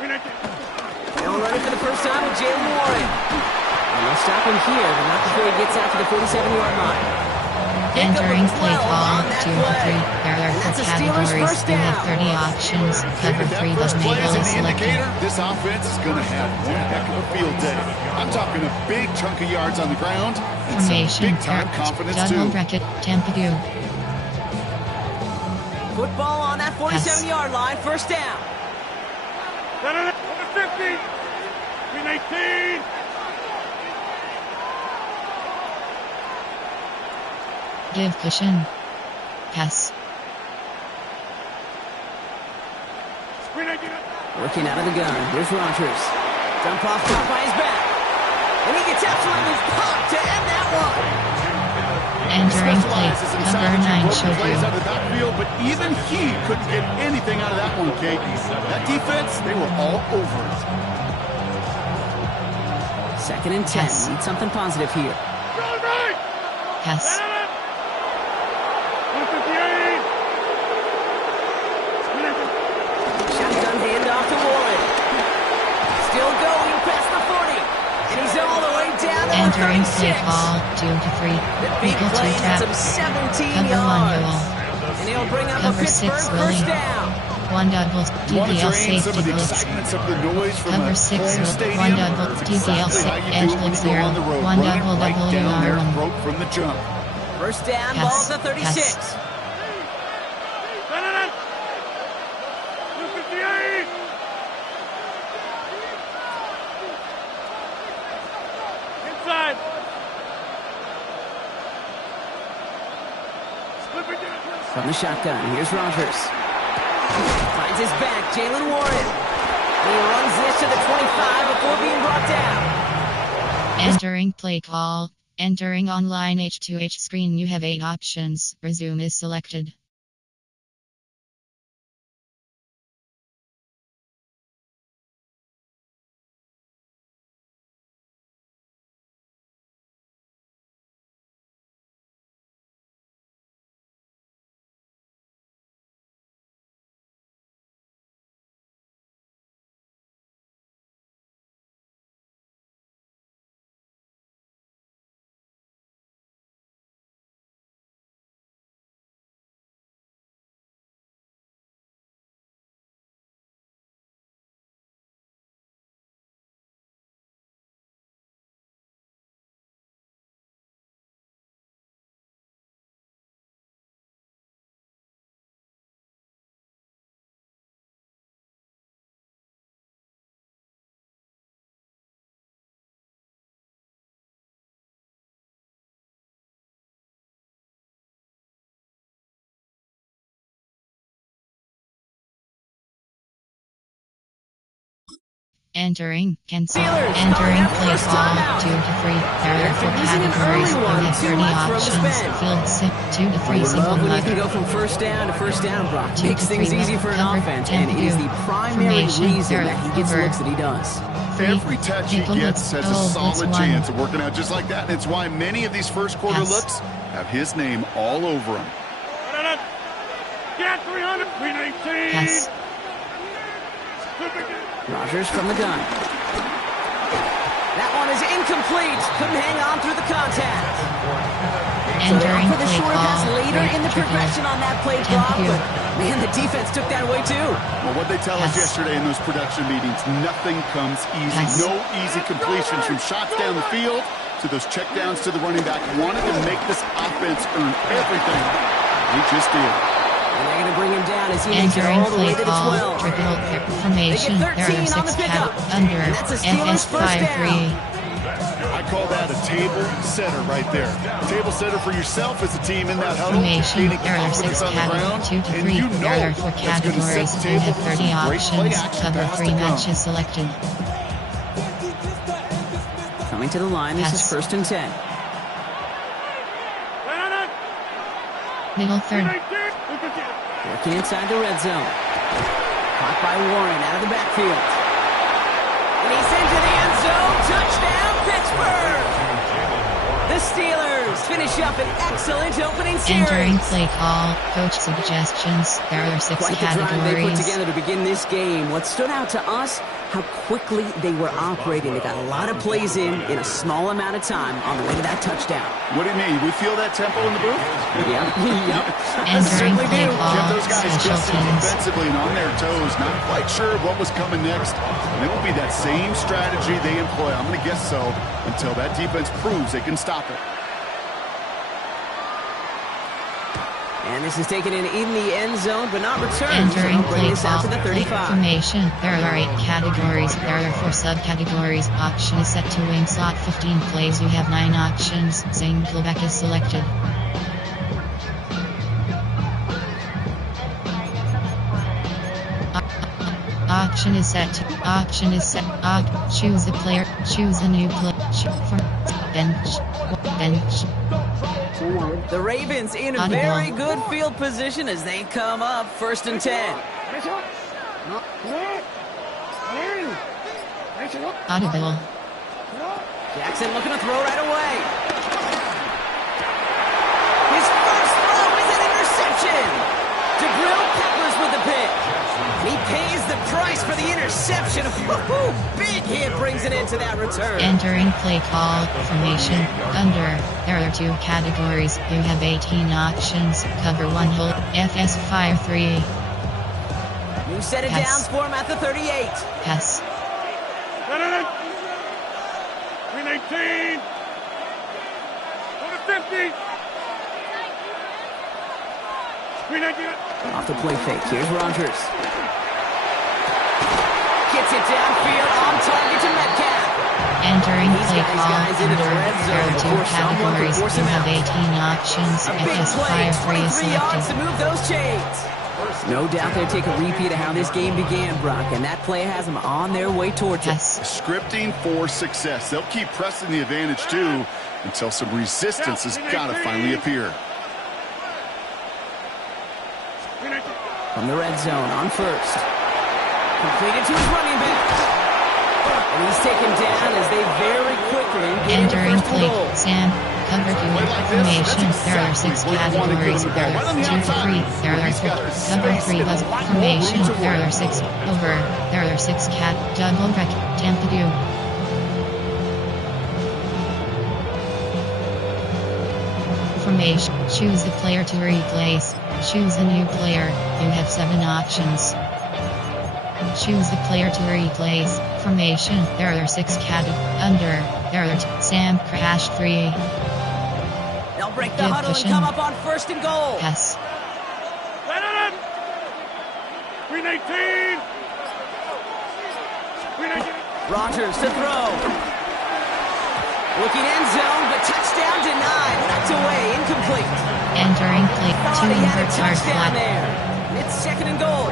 They'll run it for the first time with Jalen Warren. And they'll stop him here, but not before he gets out to the 47-yard line. Entering play call 2 to 3. There are 4 categories. You have 30 options. Cover 3 but Mabel is selected. This offense is going to have one heck of a field day. I'm talking a big chunk of yards on the ground and some big-time confidence too. Double bracket, Tempadu. Football on that 47-yard line, first down. 50, 18. Give cushion. Pass. Working out of the gun. Here's Rogers. Dump off top by his back. And he gets absolutely popped to end that one. Entering play. Cover 9 should plays out of the backfield, but even he couldn't get anything out of that one, Kate. That defense, they were all over it. 2nd and 10. Pass. Need something positive here. Pass. Shotgun handoff to Warren. Still going past the 40. And he's all the way down to Entering 36. play call 2 to 3. Equal 2 Play trap. gets him 17 Cover 1 yards. Newell. And he'll bring up Cover a 6 Pittsburgh Willie. first down. 1 double Want to DBL drain some safety of the blitz. excitement of the noise from Cover a 6 home stadium? 1 double That's DBL exactly how you edge do it when blitz you go 0. on the road. 1 Run it double right double down their R1. throat from the jump. First down, Pass. ball at the 36. Pass. Inside. From the shotgun, here's Rogers. Finds his back, Jalen Warren. And he runs this to the 25 before being brought down. Entering play call. Entering online H2H screen, you have 8 options. Resume is selected. Entering, cancel, Steelers, entering calling play that first call timeout. 2 to 3. There are 4 They're using an categories. early You one, have 2 30 left for him to options. spend. Field 2 to 3 You single love when you lug. can go from first down to first down, Brock. 2 Makes to 3 things easy lug for an cover, offense, and it is the primary formation, reason that he gets over. looks that he does. Every touch he nickel gets blitz, has a blitz solid 1. chance of working out just like that. And it's why many of these first quarter Pass. looks have his name all over them. Get 300, 319. Pass. Rogers from the gun. That one is incomplete. Couldn't hang on through the contact. So they Entering opt for the play shorter pass call later 3 in the triple. progression on that play block, Thank you. but man, the defense took that away too. Well, what they tell us Pass. yesterday in those production meetings, nothing comes easy. Pass. No easy completions from shots down the field to those checkdowns to the running back. Wanted to make this offense earn everything. He just did. And they're going to bring him down as he makes it Entering all the way play to the call 12. triple formation. They get There 13 are on the 6 pickup. under And that's a Steelers first FS53. I call that a table setter right there. A table setter for yourself as a team in that huddle. Formation. Gaining There are 6 confidence on the ground, categories. 2 to and 3. you know There are 4 that's gonna set categories. the You table have for 30 some great play options. action Cover pass 3 to come. matches selected. Coming to the line, this is Pass. first and 10. Middle third. Working inside the red zone. Caught by Warren out of the backfield. And he's into the end zone. Touchdown, Pittsburgh! The Steelers finish up an excellent opening series. Entering play call. Coach suggestions. There are 6 Quite the drive they put categories. together to begin this this game, what stood out to us, how quickly they were operating. They got a lot of plays in a small amount of time on the way to that touchdown. What do you mean? We feel that tempo in the booth? Yep. Yep. Entering play call, Kept those guys special guessing teams. defensively and on their toes, not quite sure what was coming next. And it will be that same strategy they employ, I'm going to guess so, until that defense proves they can stop it. And this is taken in the end zone, but not returned. Entering So bring play this out call, to the play 35. formation. There are 8 categories. There are 4 subcategories. Option is set to wing slot 15 plays. You have 9 options. Single back is selected. Option is set. Choose a player. Choose a new player. Bench. The Ravens in a Audible. very good field position as they come up 1st and 10. Audible. Jackson looking to throw right away. His first throw is an interception. DeGrill peppers with the pick. He pays the price for the interception. Woo-hoo! Big hit brings it into that return. Entering play call, formation, under. There are 2 categories. You have 18 options. Cover 1 hole. FS fire 3. New set of Pass. downs for him at the 38. Pass. 319. Go to 50. 319. Off the play fake. Here's Rodgers. Gets it downfield on target to Metcalf. Entering He's play got these call, guys into the under. red There zone are 2 before someone can categories. force You him have out. 18 options. A big FS play, fire 3 is 23 yards to selected. move those chains. No doubt they'll take a repeat of how this game began, Brock, and that play has them on their way towards it. Pass. Scripting for success. They'll keep pressing the advantage, too, until some resistance has got to finally appear. From the red zone on first. Completed to his running back. And he's taken down as they very quickly get into Entering first and play, goal. Sam, cover 2, formation. There are 6 categories. There are 2 to 3. There are 4. Cover 3 was formation. There are 6 over. There are 6 cat. Double rec. Tampa do. Formation. Choose the player to replace. Choose a new player. You have 7 options. Choose the player to replace. Formation. There are 6 under. There are Sam crash 3. They'll break the Give huddle and cushion. come up on first and goal. Pass. 319. 319. Rodgers to throw. Looking end zone, but touchdown denied. Knocked away, incomplete. Entering play. 2 Thought he had a invert hard touchdown flat. there. It's 2nd and goal.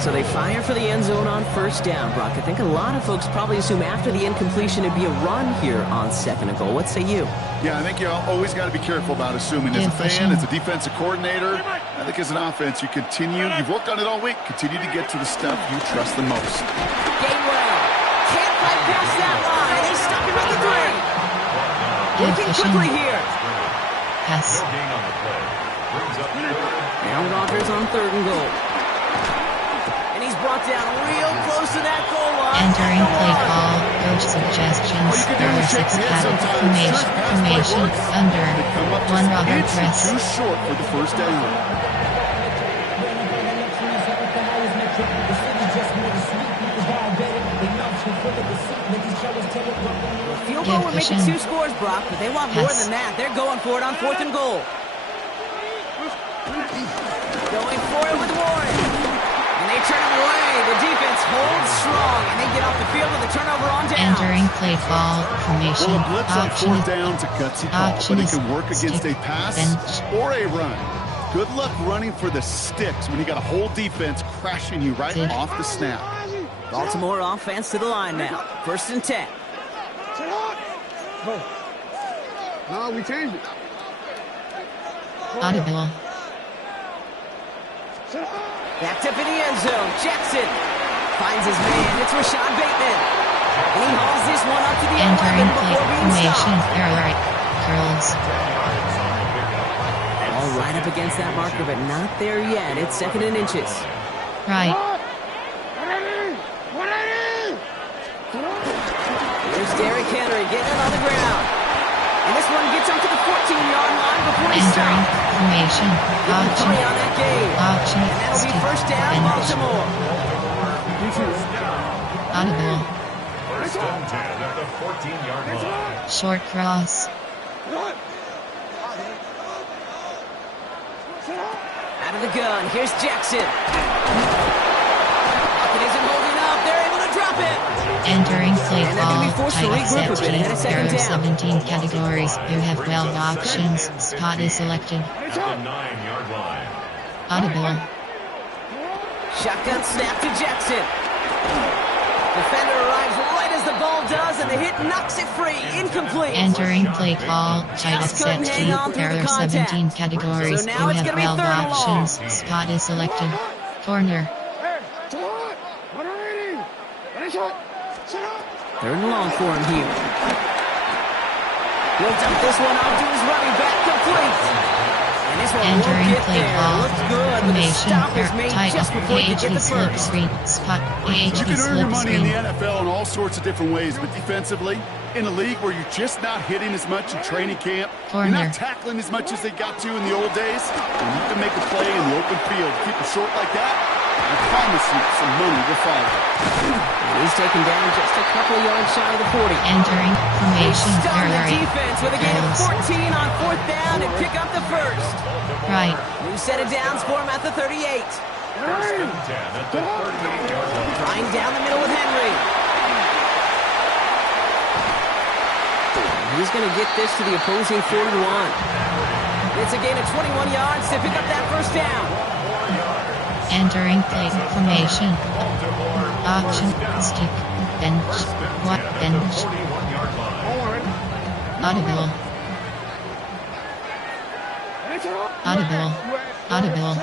So they fire for the end zone on first down, Brock. I think a lot of folks probably assume after the incompletion it'd be a run here on 2nd and goal. What say you? Yeah, I think you always got to be careful about assuming. As a fan, as a defensive coordinator, I think as an offense, you've worked on it all week, continue to get to the stuff you trust the most. Gainwell can't fight past that line. They stop him at the 3. Looking quickly here. Pass. Now Rodgers on 3rd and goal. And he's brought down real close to that goal line. Entering play call. Coach suggestions. There are 6 formation. Under. 1 rubber press. Too short for the first down. Field goal would make it 2 scores, Brock, but they want more Pass. than that. They're going for it on 4th and goal. Going for it with Warren. And they turn him away. The defense holds strong, and they get off the field with a turnover on down. Entering play call. Formation. Well, a blitz on Option 4th down's a gutsy call, option but it is can work against a stick, pass bench. or a run. Good luck running for the sticks when you got a whole defense crashing you right Good. off the snap. Baltimore offense to the line now. 1st and 10. No, we changed it. Audible. Backed up in the end zone. Jackson finds his man. It's Rashad Bateman. And he hauls this one up to the 11 Entering play before being formation. stopped. There are 8 curls. All right up against that marker, but not there yet. It's 2nd and inches. Right. Derrick Henry getting it on the ground. And this one gets him to the 14-yard line before he Entering stops. formation. Option. Three on that game. Option. And that'll be first down, Bench. Baltimore. Audible. First and 10 at the 14-yard line. Short cross. Out of the gun, here's Jackson. Pocket isn't holding up. They're able to drop it. Entering play And they're gonna be call. forced to Type regroup a bit ahead of set second There are down. 17 categories. You have 12 options. Spot is selected. At the 9-yard line. Audible. Shotgun snap to Jackson. Defender arrives right as the ball does, and the hit knocks it free. Incomplete. Entering play call. Type Just set couldn't hang on through There the are 17 contact. categories. So You now it's have gonna be 12 third and long. options. Spot is selected. Corner. Third and long for him here. He'll dump this one off to his running back, complete. And this one won't Entering get play there. call. Looks good, but the Formation. stop is made Type just before you get AHD the slip first. screen. Spot You AHD can earn your slip money in the screen. NFL in all sorts of different ways, but defensively, in a league where you're just not hitting as much in training camp, you're Corner. not tackling as much as they got to in the old days, and you can make a play in the open field, keep it short like that, I promise you some money will follow. And he's taken down just a couple yards shy of the 40. Entering They formation. stun the Right. defense with a gain of Drills. 14 on fourth down and pick up the first. Right. New set of downs for him at the 38. First and 10 at the 38-yard line. Trying down the middle with Henry. He's going to get this to the opposing 41. It's a gain of 21 yards to pick up that first down. Entering play formation. Option. Stick. Bench. What bench? 41-yard line. Audible. Audible. Audible.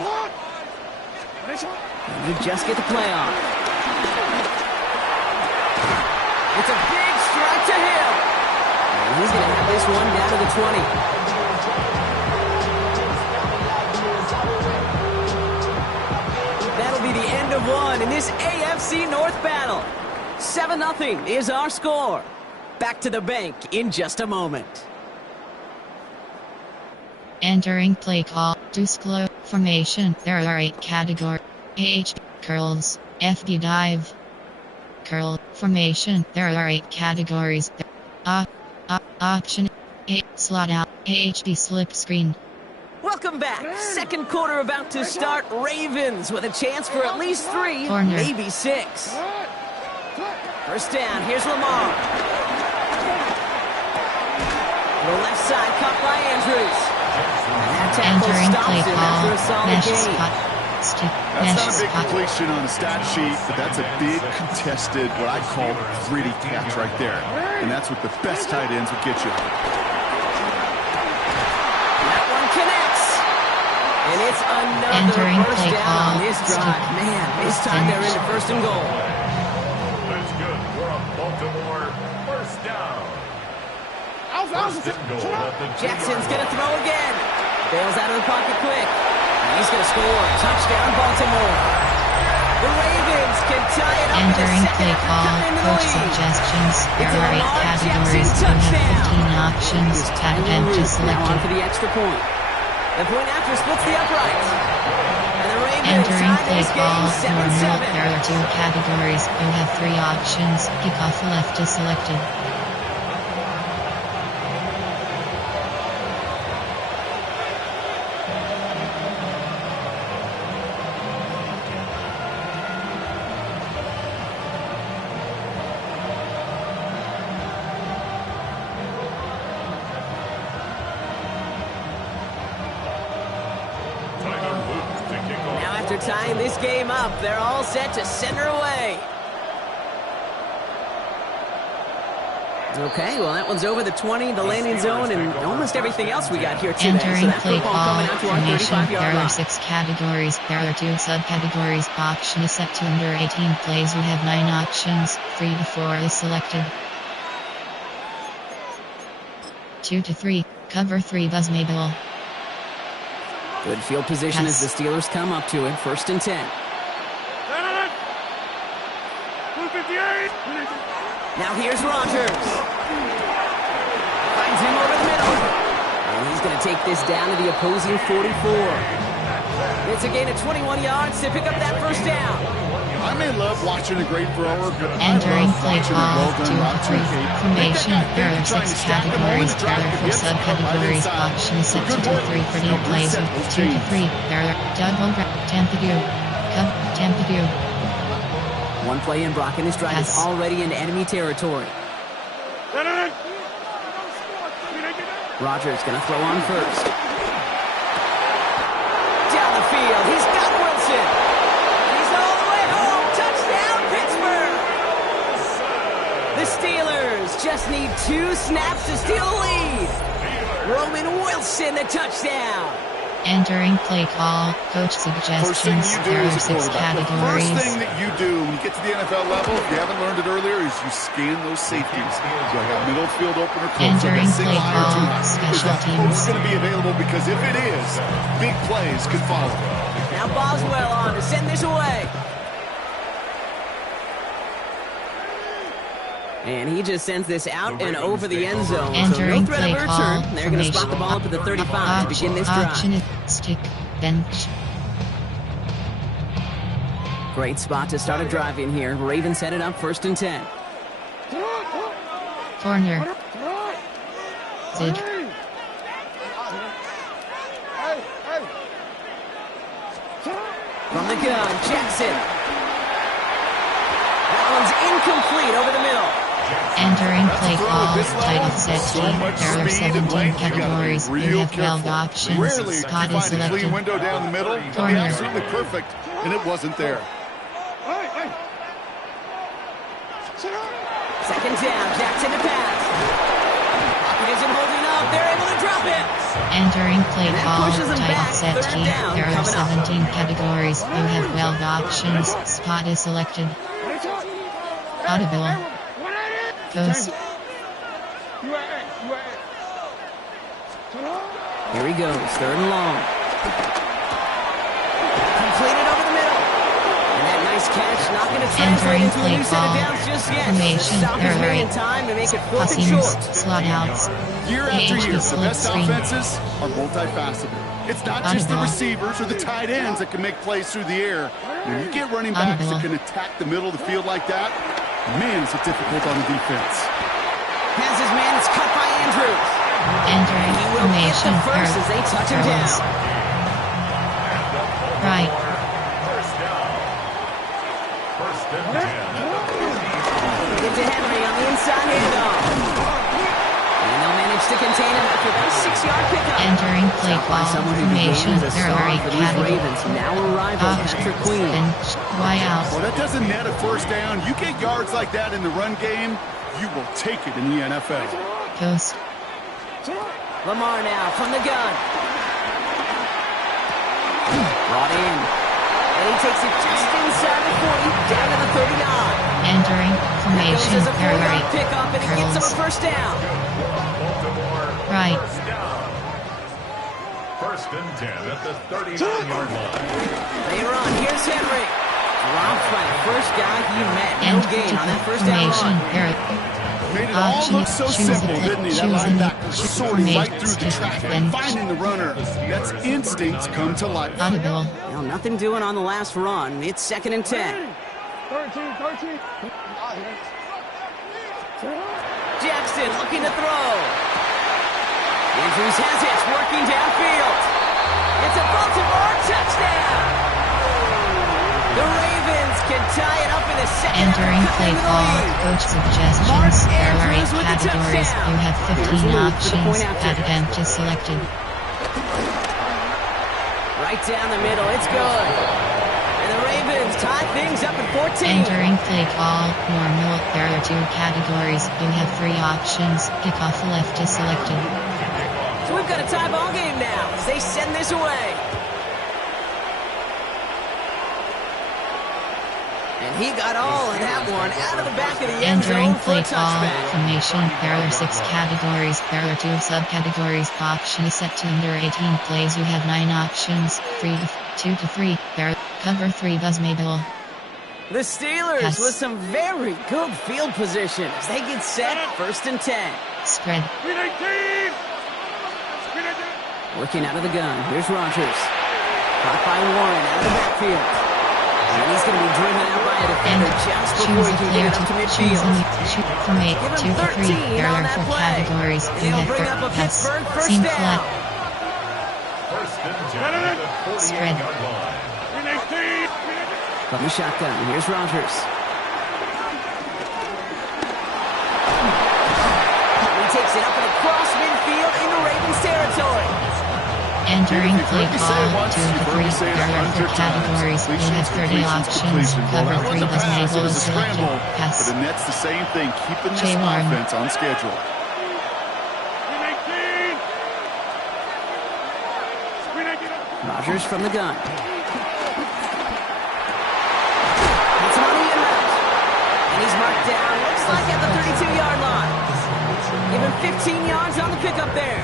You just get the play off. It's a big strike to him. And he's going to have this one down to the 20. That'll be the end of one in this AFC North battle. 7-0 is our score. Back to the bank in just a moment. Entering play call. Disclose formation. There are 8 categories. H. Curls. FD dive. Curl. Formation. There are 8 categories. Option. A. Slot out. HD slip screen. Welcome back. Second quarter about to start. Ravens with a chance for at least 3, Corner. maybe 6. First down. Here's Lamar. The left side caught by Andrews. And that tackle Entering stops play him after a call. solid Mesh gain. spot. Stick. That's Mesh not a big spot. completion on a stat sheet, but that's a big contested, what I call gritty catch right there. And that's what the best tight ends would get you. That one connects. And it's another Entering first play down call. on this drive. Stick. Man, this time they're into first and goal. That's good for a Baltimore first down. First and goal at the 2-yard Jackson's going to line. throw again. Bails out of the pocket quick. And he's going to score. Touchdown, Baltimore. The Ravens can tie it up in the Entering second play after call. cutting into the Coach lead. suggestions. There It's a are 8 Lamar categories. Jackson You have touchdown. 15 options. Tap Tyler empty Root now on selected. for the extra point. The point after splits the uprights. And the Ravens Entering tie play this call. game Normal. 7-7. There are 2 categories. You have 3 options. Kickoff left is selected. Tyler Luke to kick off. Now after tying this game up, they're all set to center away. Okay, well that one's over the 20, the landing zone, and almost everything else we got here today. Entering So that play football call. coming out to our Formation. 35-yard There are line. 6 categories. There are 2 subcategories. Option is set to under 18 plays. You have 9 options. 3 to 4 is selected. 2 to 3. Cover 3 buzz Mabel. Good field position Yes. as the Steelers come up to it. First and 10. 258. Now here's Rogers. Finds him over the middle. And he's going to take this down to the opposing 44. It's a gain of 21 yards to pick up that first down. I may love watching a great thrower, but Entering play call, 2 to 3. Formation, there are 6 categories, there are 4 subcategories, options set to 2-3 for new plays, 2 to 3, there are double, Tampadu, Cup, Tampadu. One play in, Brock and his drive is already in enemy territory. Rogers going to throw on first. Down the field, he's got Wilson. He's all the way home. Touchdown, Pittsburgh. The Steelers just need 2 snaps to steal the lead. Roman Wilson, the touchdown. Entering play call, coach suggestions, there are 6 categories. First thing that you do when you get to the NFL level, if you haven't learned it earlier, is you scan those safeties. So I got middle field opener close. Entering play call, special teams. Is going to be available because if it is, big plays could follow. Now Boswell on to send this away. And he just sends this out and over the end zone. Entering so no threat of a return. They're going to spot the ball up at the 35 to begin this drive. Option, stick, bench. Great spot to start a drive in here. Ravens set it up 1st and 10. Corner. Zid. From the gun, Jackson. That one's incomplete over the middle. Entering play call, title set G. There are 17 categories. You have 12 options. Spot is selected. Window down the middle. Corner. Absolutely perfect, and it wasn't there. Second down, Jackson to pass. Pocket isn't holding up. They're able to drop it. Entering play call, pushes them title back. set Third G. down, There are coming up. 17 categories. You have 12 options. Spot is selected. Audible. Ghost. Here he goes, 3rd and long. Completed over the middle. And that nice catch not going to translate into a new set of downs just yet. Formation, Stop is there made are in time to make it 4th and seams, short. slot outs. Year after year, the split best screen. offenses are multifaceted. It's not just the Audible. receivers or the tight ends that can make plays through the air. When you get running backs that can attack the middle of the field like that, man, it's difficult on the defense. Has his man, it's cut by Andrews. Entering He will get formation, the first as they touch him down. Right. Get to Henry on the inside handoff. And they'll manage to contain him after that 6-yard pickup. Entering play By call, someone who formation, began as a there star are 8 for these categories. Ravens. Now a rival, Patrick Queen. Bench, Y out. Well, that doesn't net a first down. You get yards like that in the run game, you will take it in the NFL. Ghost. Lamar now from the gun. Brought in. And he takes it just inside the 40, down to the 30-yard. Entering formation, Goes as a there are 4-yard 8 pickup, and he gets him a first down. Right. First and 10 at the 39-yard line. They run. Here's Henry. Dropped by the first guy he met. No gain on that first down formation, run. there are Made it all look so simple, didn't he? That linebacker sorting right through the traffic, finding the runner. That's instincts come to life. Audible. Well, nothing doing on the last run. It's 2nd and 10. 13. Jackson looking to throw. Andrews has it, working downfield. It's a Baltimore touchdown. The Ravens can tie it up in the second. Entering play call, coach suggestions, there are 8 categories. You have 15 options. Advantage is selected. Right down the middle, it's good. And the Ravens tie things up at 14. Entering play call, normal, there are 2 categories. You have 3 options. Kickoff left is selected. So we've got a tie ball game now as they send this away. And he got all of that one out of the back of the end Entering zone for a play call, touchback. formation, there are 6 categories. There are 2 subcategories. Option set to under 18 plays. You have 9 options. 2 to 3. There, cover 3 buzz middle. The Steelers Yes. with some very good field position as they get set 1st and 10. Spread. Working out of the gun. Here's Rodgers. Caught by Warren out of the backfield. And he's going to be driven out by a defender just before Choose he a can player get it up to to choose midfield. shoot from 8 Give him 2 to 3. 13 There on are that 4 play. categories. And You he'll have bring up a pass, Pittsburgh first seam down. flat, First and 10 at the 48-yard line. From the shotgun, here's Rodgers. He takes it up and across midfield into Ravens territory. entering play You've heard me say it call once, 2 to you've heard 3. me say it There are 4 100 times. categories. You have 30 Completions, options. completions. Cover Well, that 3 wasn't a doesn't pass, it able was a selected. scramble. Pass. But the Nets, the same thing, keeping this Jay Warren. offense on schedule. Rodgers from the gun. Hits him on the inlet. And he's marked down, looks like at the 32-yard line. Give him 15 yards on the pickup there.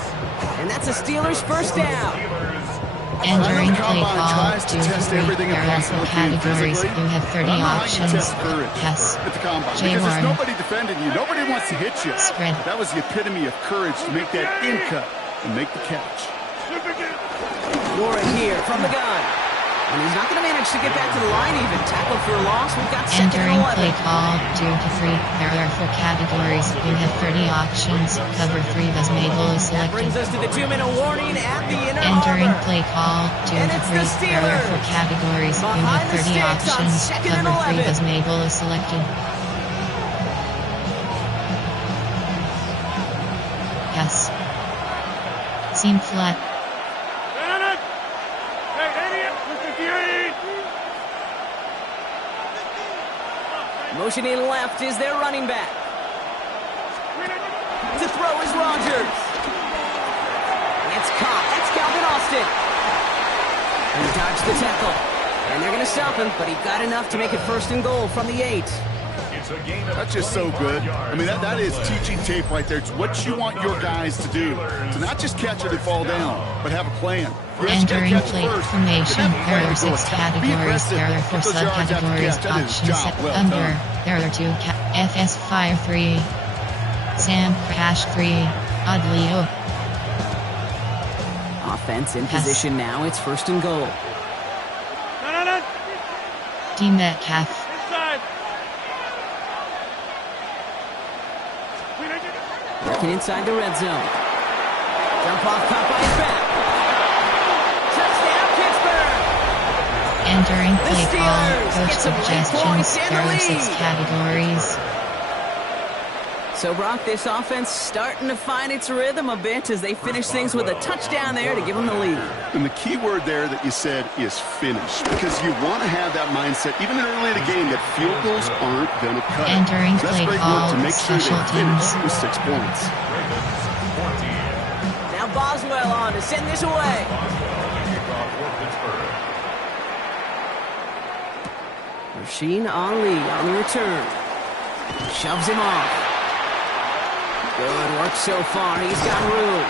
And that's a Steelers first down. Entering I know the play combine call tries to 2 to test 3. everything There it are possibly 4 can categories. physically, You have but 30 I know how you options. test courage Pass. at the combine. Jay Because there's Warren. nobody defending you. Nobody wants to hit you. Spread. That was the epitome of courage to make that in cut and make the catch. Warren here from the gun. And he's not going to manage to get back to the line even. Tackled for a loss. We've got 2nd Entering and 11. play call 2 to 3. There are 4 categories. You have 30 options. Cover 3 doesn't able That selected. brings us to the 2-minute warning at the inner Entering harbor. play call 2 And to it's 3. the There are 4 Steelers. categories. You Behind have the 30 sticks on options. 2nd and Cover 3 11. doesn't able selected. Yes. Seam flat. Motioning left is their running back. To throw is Rodgers. It's caught. That's Calvin Austin. He dodged the tackle. And they're going to stop him, but he got enough to make it 1st and goal from the 8. It's a gain of That's just so good. I mean, that is teaching tape right there. It's what you want your guys to do. To not just catch it and fall down, but have a plan. Yes, you gotta Entering catch it play first, formation. but There have a are plan to go 6 attack. Be categories. aggressive. There are 4 Get those yards after subcategories. catch. That is Options job set well under. done. There are 2 FS Fire 3. Sam Crash 3. Oddleo. Offense in Yes. position now. It's 1st and goal. Team Metcalf. Working inside the red zone. Jump off, caught by his back. Touchdown, Pittsburgh! Entering The play call. Steelers Coach get some late suggestions. points and There the are 6 lead. categories. So, Brock, this offense starting to find its rhythm a bit as they finish things with a touchdown there to give them the lead. And the key word there that you said is finish, because you want to have that mindset, even early in the game, that field goals aren't going to cut it. Entering So that's play great call, work to make sure special they finish teams. with 6 points. Now Boswell on to send this away. Rasheen Ali on the return. Shoves him off. Good work so far. He's got room.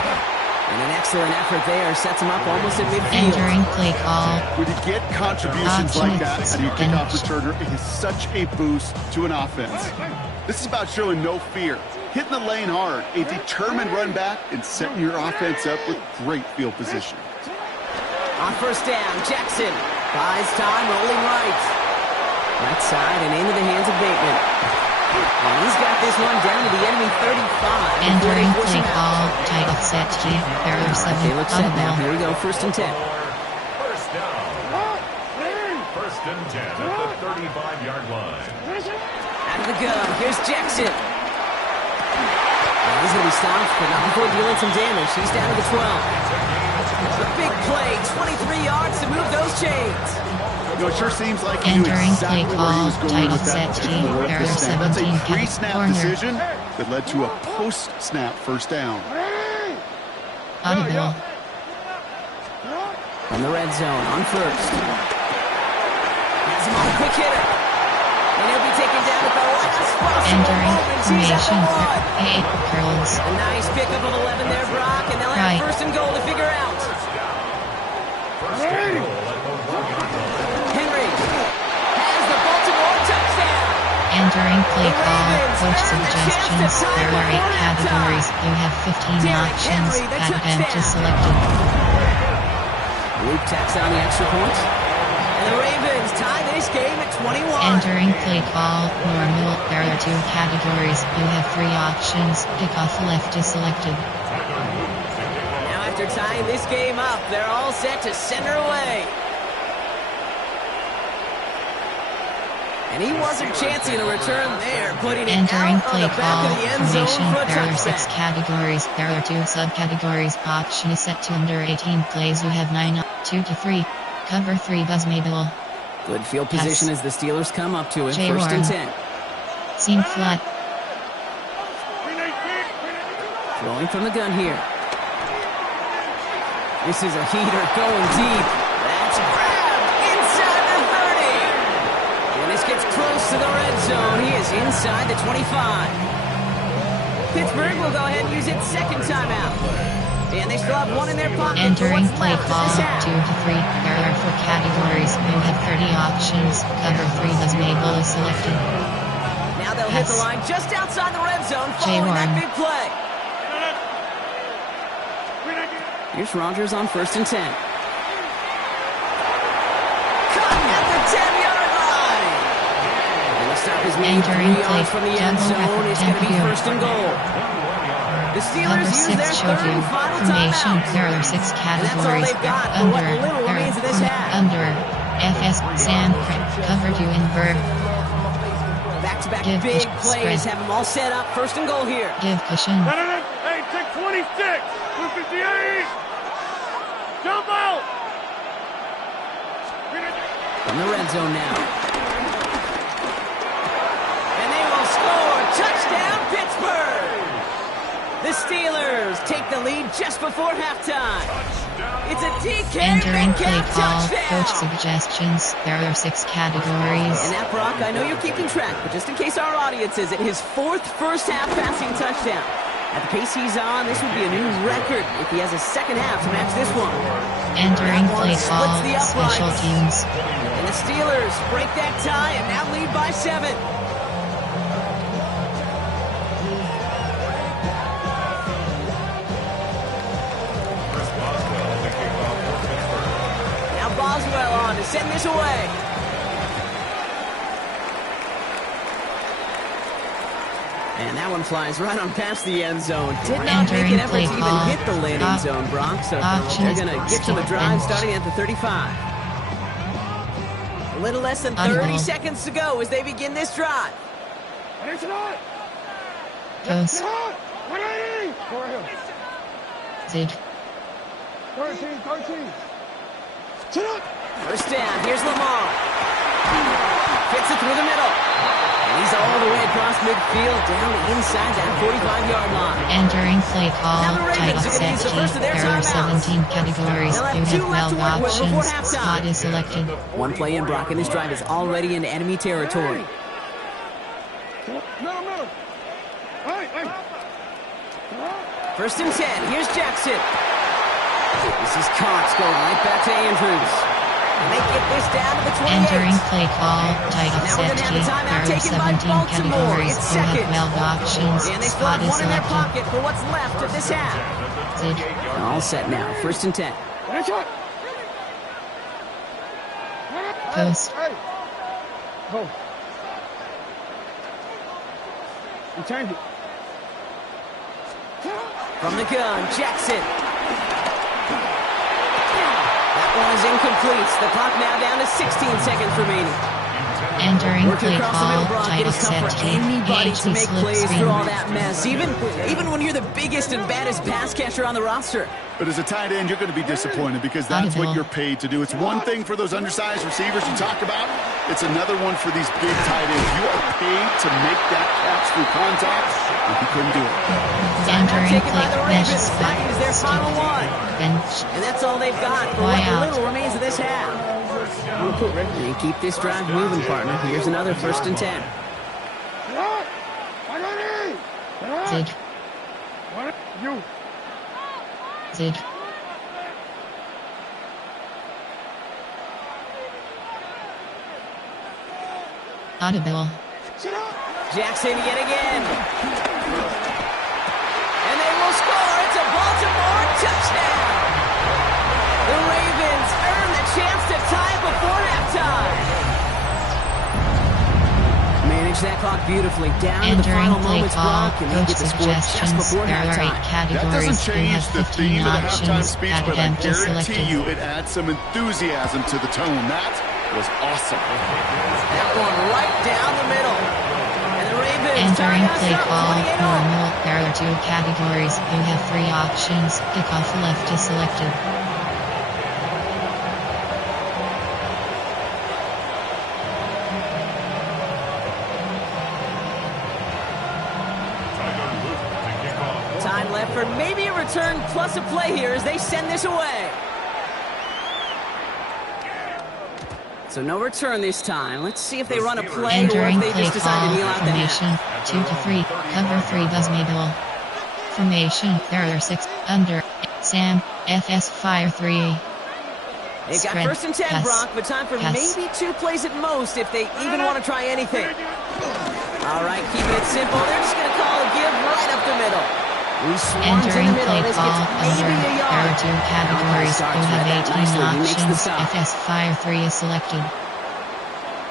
And an excellent effort there sets him up almost at midfield. Entering play call. When you get contributions like that out of your kickoff returner, it is such a boost to an offense. This is about showing no fear, hitting the lane hard, a determined run back, and setting your offense up with great field position. On 1st down, Jackson buys time, rolling right. Right side and into the hands of Bateman. And he's got this one down to the enemy 35. Entering play call. Tight offset key. There are 7 They look set now. audible. Here we go, 1st and 10. First down. 1st and 10 at the 35-yard line. Out of the gun, here's Jackson. And he's going to be stopped, but not before dealing some damage. He's down to the 12. A big play, 23 yards to move those chains. You know, it sure seems like he knew Entering exactly play where he call. was going Tight with that offset key. particular There rep are snap. That's 17 a pre-snap corner. decision that led to a post-snap 1st down. Audible. From the red zone, on 1st. Has him on a quick hitter. And he'll be taken down at the last possible Entering moment. He's at the formation. 1. 8 curls. A nice pickup of 11 there, Brock, and they'll have Right. 1st and goal to figure out. First and goal at the 1-yard line. Henry has the Baltimore Entering play call, coach suggestions. There are 8 categories. You have 15 options. Add event is selected. Luke tacks on the extra point. And the Ravens tie this game at 21. Entering play call, normal. There are 2 categories. You have 3 options. Kickoff left is selected. Now after tying this game up, they're all set to send her away. And he wasn't chancing a return there, putting it Entering out on play the back call, of the end zone formation. for a There are 6 touchback. categories. There are 2 subcategories. Option is set to under 18 plays. You have 9, 2 to 3. Cover 3 buzz mabel. Good field position as the Steelers come up to it. J. First and Warren. 10. Seam flat. Throwing from the gun here. This is a heater going deep. That's grabbed inside the 30. And this gets close to the red zone. He is inside the 25. Pittsburgh will go ahead and use its second timeout. And they still have one in their pocket for Entering what's play left call, of this half. 2 to 3. There are 4 categories. You have 30 options. Cover 3 buzz mabel is selected. Now they'll hit the line just outside the red zone J. following that Warren. big play. Here's Rodgers on first and 10. Caught at the 10-yard line. And the stop is made Entering 3 yards play, from the end double zone. record It's going to be 10 first and goal. The Steelers Cover use 6 their showed third you. and final Formation. timeout. There are 6 And that's all categories. they've got for what little remains of this half. Under. FS. Sam. Covered you in Burr. Back-to-back Give big push, plays spread. have them all set up. First and goal here. Give cushion. Hey, take 26. 258. Jump out. From the red zone now. And they will score. Touchdown, Pittsburgh. The Steelers take the lead just before halftime. It's a DK Entering play Metcalf call, touchdown. coach suggestions. There are 6 categories. And that, Brock, I know you're keeping track, but just in case our audience isn't, his 4th first-half passing touchdown. At the pace he's on, this would be a new record if he has a second half to match this one. Entering That one play splits call, the uprights. special teams. And the Steelers break that tie and now lead by 7. Now Boswell on to send this away. And that one flies right on past the end zone. Did not make Entering an effort play to even call. hit the landing zone, Brock. So Option they're going to get to the drive bench. starting at the 35. A little less than 30 Audible. seconds to go as they begin this drive. Post. 180. Go ahead. Zid. 13. Sit up. First down, here's Lamar. Fits it through the middle. And he's all the way across midfield, down inside that 45-yard line. Entering play call, Now the Ravens tight are gonna use the set first of their There are timeouts. 17 categories. They'll have You 2 have left to 12 work with before options. halftime. Spot is selected. One play in, Brock, and this drive is already into enemy territory. Middle. Hey. First and 10, here's Jackson. This is Cox going right back to Andrews. And they get this down to the 28. Entering play call, tight Now we're set going to have a timeout There are taken by 17 Baltimore. categories. It's You have second. 12 options. And they still Spot have is one in their selected. pocket for what's left of this half. Zid. All set now, first and 10. Post. Hey. Go. You change it. From the gun, Jackson. That one is incomplete. The clock now down to 16 seconds remaining. Entering Working play across the middle, call, Brock, tight it is tough for set anybody to HD make slip plays screen. through all that mess, even when you're the biggest and baddest pass catcher on the roster. But as a tight end, you're going to be disappointed because that's what you're paid to do. It's one thing for those undersized receivers you talk about. It's another one for these big tight ends. You are paid to make that catch through contact, and he couldn't do it. Timeout Entering taken by the play Ravens. That is their final one. Bench. And that's all they've got for Why what out? little remains of this half. And keep this drive moving, partner. Here's another first and 10. Zid. You. Zid. Audible. Sit up. Jackson yet again. And they will score. It's a Baltimore touchdown. The Ravens earn the chance to tie before halftime. Manage that clock beautifully. Down to the final moments, Brock, and they get the score just before halftime. That doesn't change the theme of the halftime speech, but I guarantee you it adds some enthusiasm to the tone. That was awesome. That one right down the middle. And the Ravens entering play call, 28-0. normal. There are 2 categories. You have 3 options. Kickoff left is selected. Time left for maybe a return plus a play here as they send this away. So no return this time. Let's see if they run a play Entering or if they play just decide to kneel call, out the formation, half. 2 to 3, cover 3 does middle. Formation, there are 6, under, Sam, FS fire 3. They've got Spread, first and 10, pass, Brock, but time for pass. maybe 2 plays at most if they even want to try anything. All right, keeping it simple. They're just going to call a give right up the middle. He swarms in Entering the middle. play This call, gets under, maybe a there yard. are 2 categories. You have 18 Nicely. He makes the options. stop. FS fire 3 is selected.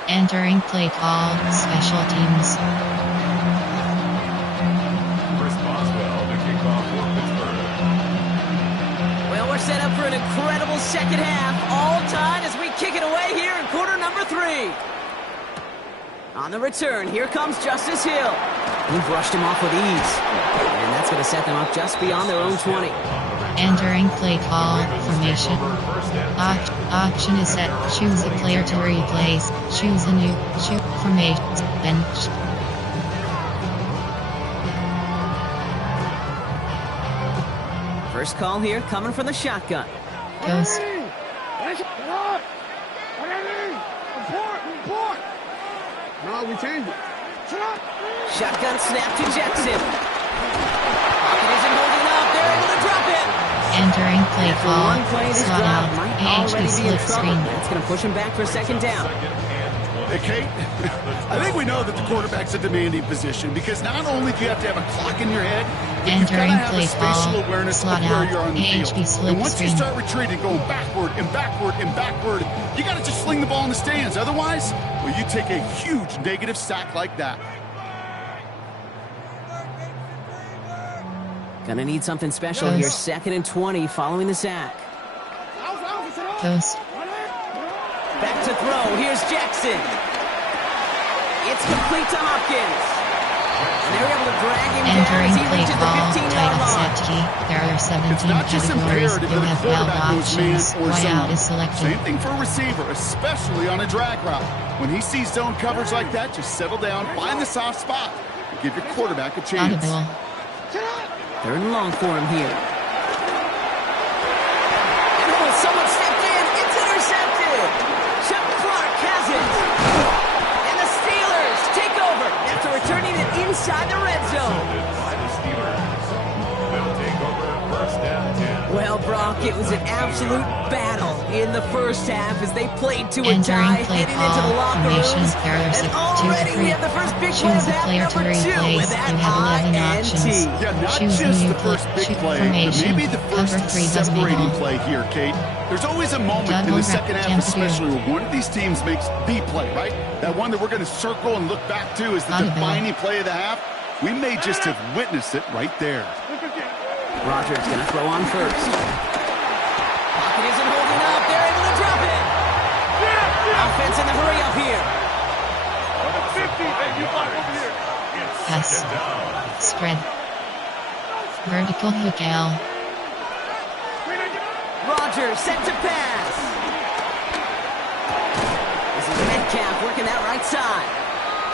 Entering play call, special teams. Chris Boswell, the kickoff for Pittsburgh. Well, we're set up for an incredible second half. All tied as we kick it away here in quarter number 3. On the return, here comes Justice Hill. He brushed him off with ease. And that's going to set them up just beyond their own 20. Entering play call, formation. Option is set. Choose a player to replace. Choose a new formation. Bench. First call here coming from the shotgun. Ghost. No, we changed it. Shotgun snap to Jackson. Pocket isn't holding up. They're able to drop it. Entering play After call. one play, this Slot drive out. might HP already be in split trouble. screen. That's going to push him back for a second down. Hey, Kate, I think we know that the quarterback's a demanding position because not only do you have to have a clock in your head, but you've got to Entering have a play spatial call. awareness of Slot where out. you're on the HP field. slip And once you screen. start retreating, going backward and backward and backward, you got to just sling the ball in the stands. Otherwise, well, you take a huge negative sack like that. Gonna need something special here. Ghost. 2nd and 20 following the sack. Ghost. Back to throw. Here's Jackson. It's complete to Hopkins. And they're able to drag him down Entering as he play reaches the call. 15-yard Title line. set key. There are 17 It's not just categories. imperative You that a have 12 quarterback goes man options. or Y zone. out is selected. Same thing for a receiver, especially on a drag route. When he sees zone coverage like that, just settle down, find the soft spot, and give your quarterback a chance. Audible. 3rd and long for him here. And oh, someone stepped in. It's intercepted. Chuck Clark has it. And the Steelers take over after returning it inside the red zone. By the Steelers. They'll take over first and 10. Well, Brock, it was an absolute battle in the first half as they played to a Entering tie, play heading into the call. locker Formation. rooms. There are And 6, 2 to already 3. we have the first big play Choose of a half player to number 2 replace. with that You have 11 INT. options. Yeah, not Choose a just new the first big play, but formation. maybe the first Cover 3 does separating middle. play here, Kate. There's always a moment in Double the second half, jump especially where one of these teams makes the play, right? That one that we're going to circle and look back to is the Audible. defining play of the half. We may just have witnessed it right there. Rogers going to throw on first. Pocket isn't holding up. They're able to drop it. Offense in the hurry up here. Pass. Spread. Vertical hook L. Rogers set to pass. This is Metcalf working that right side.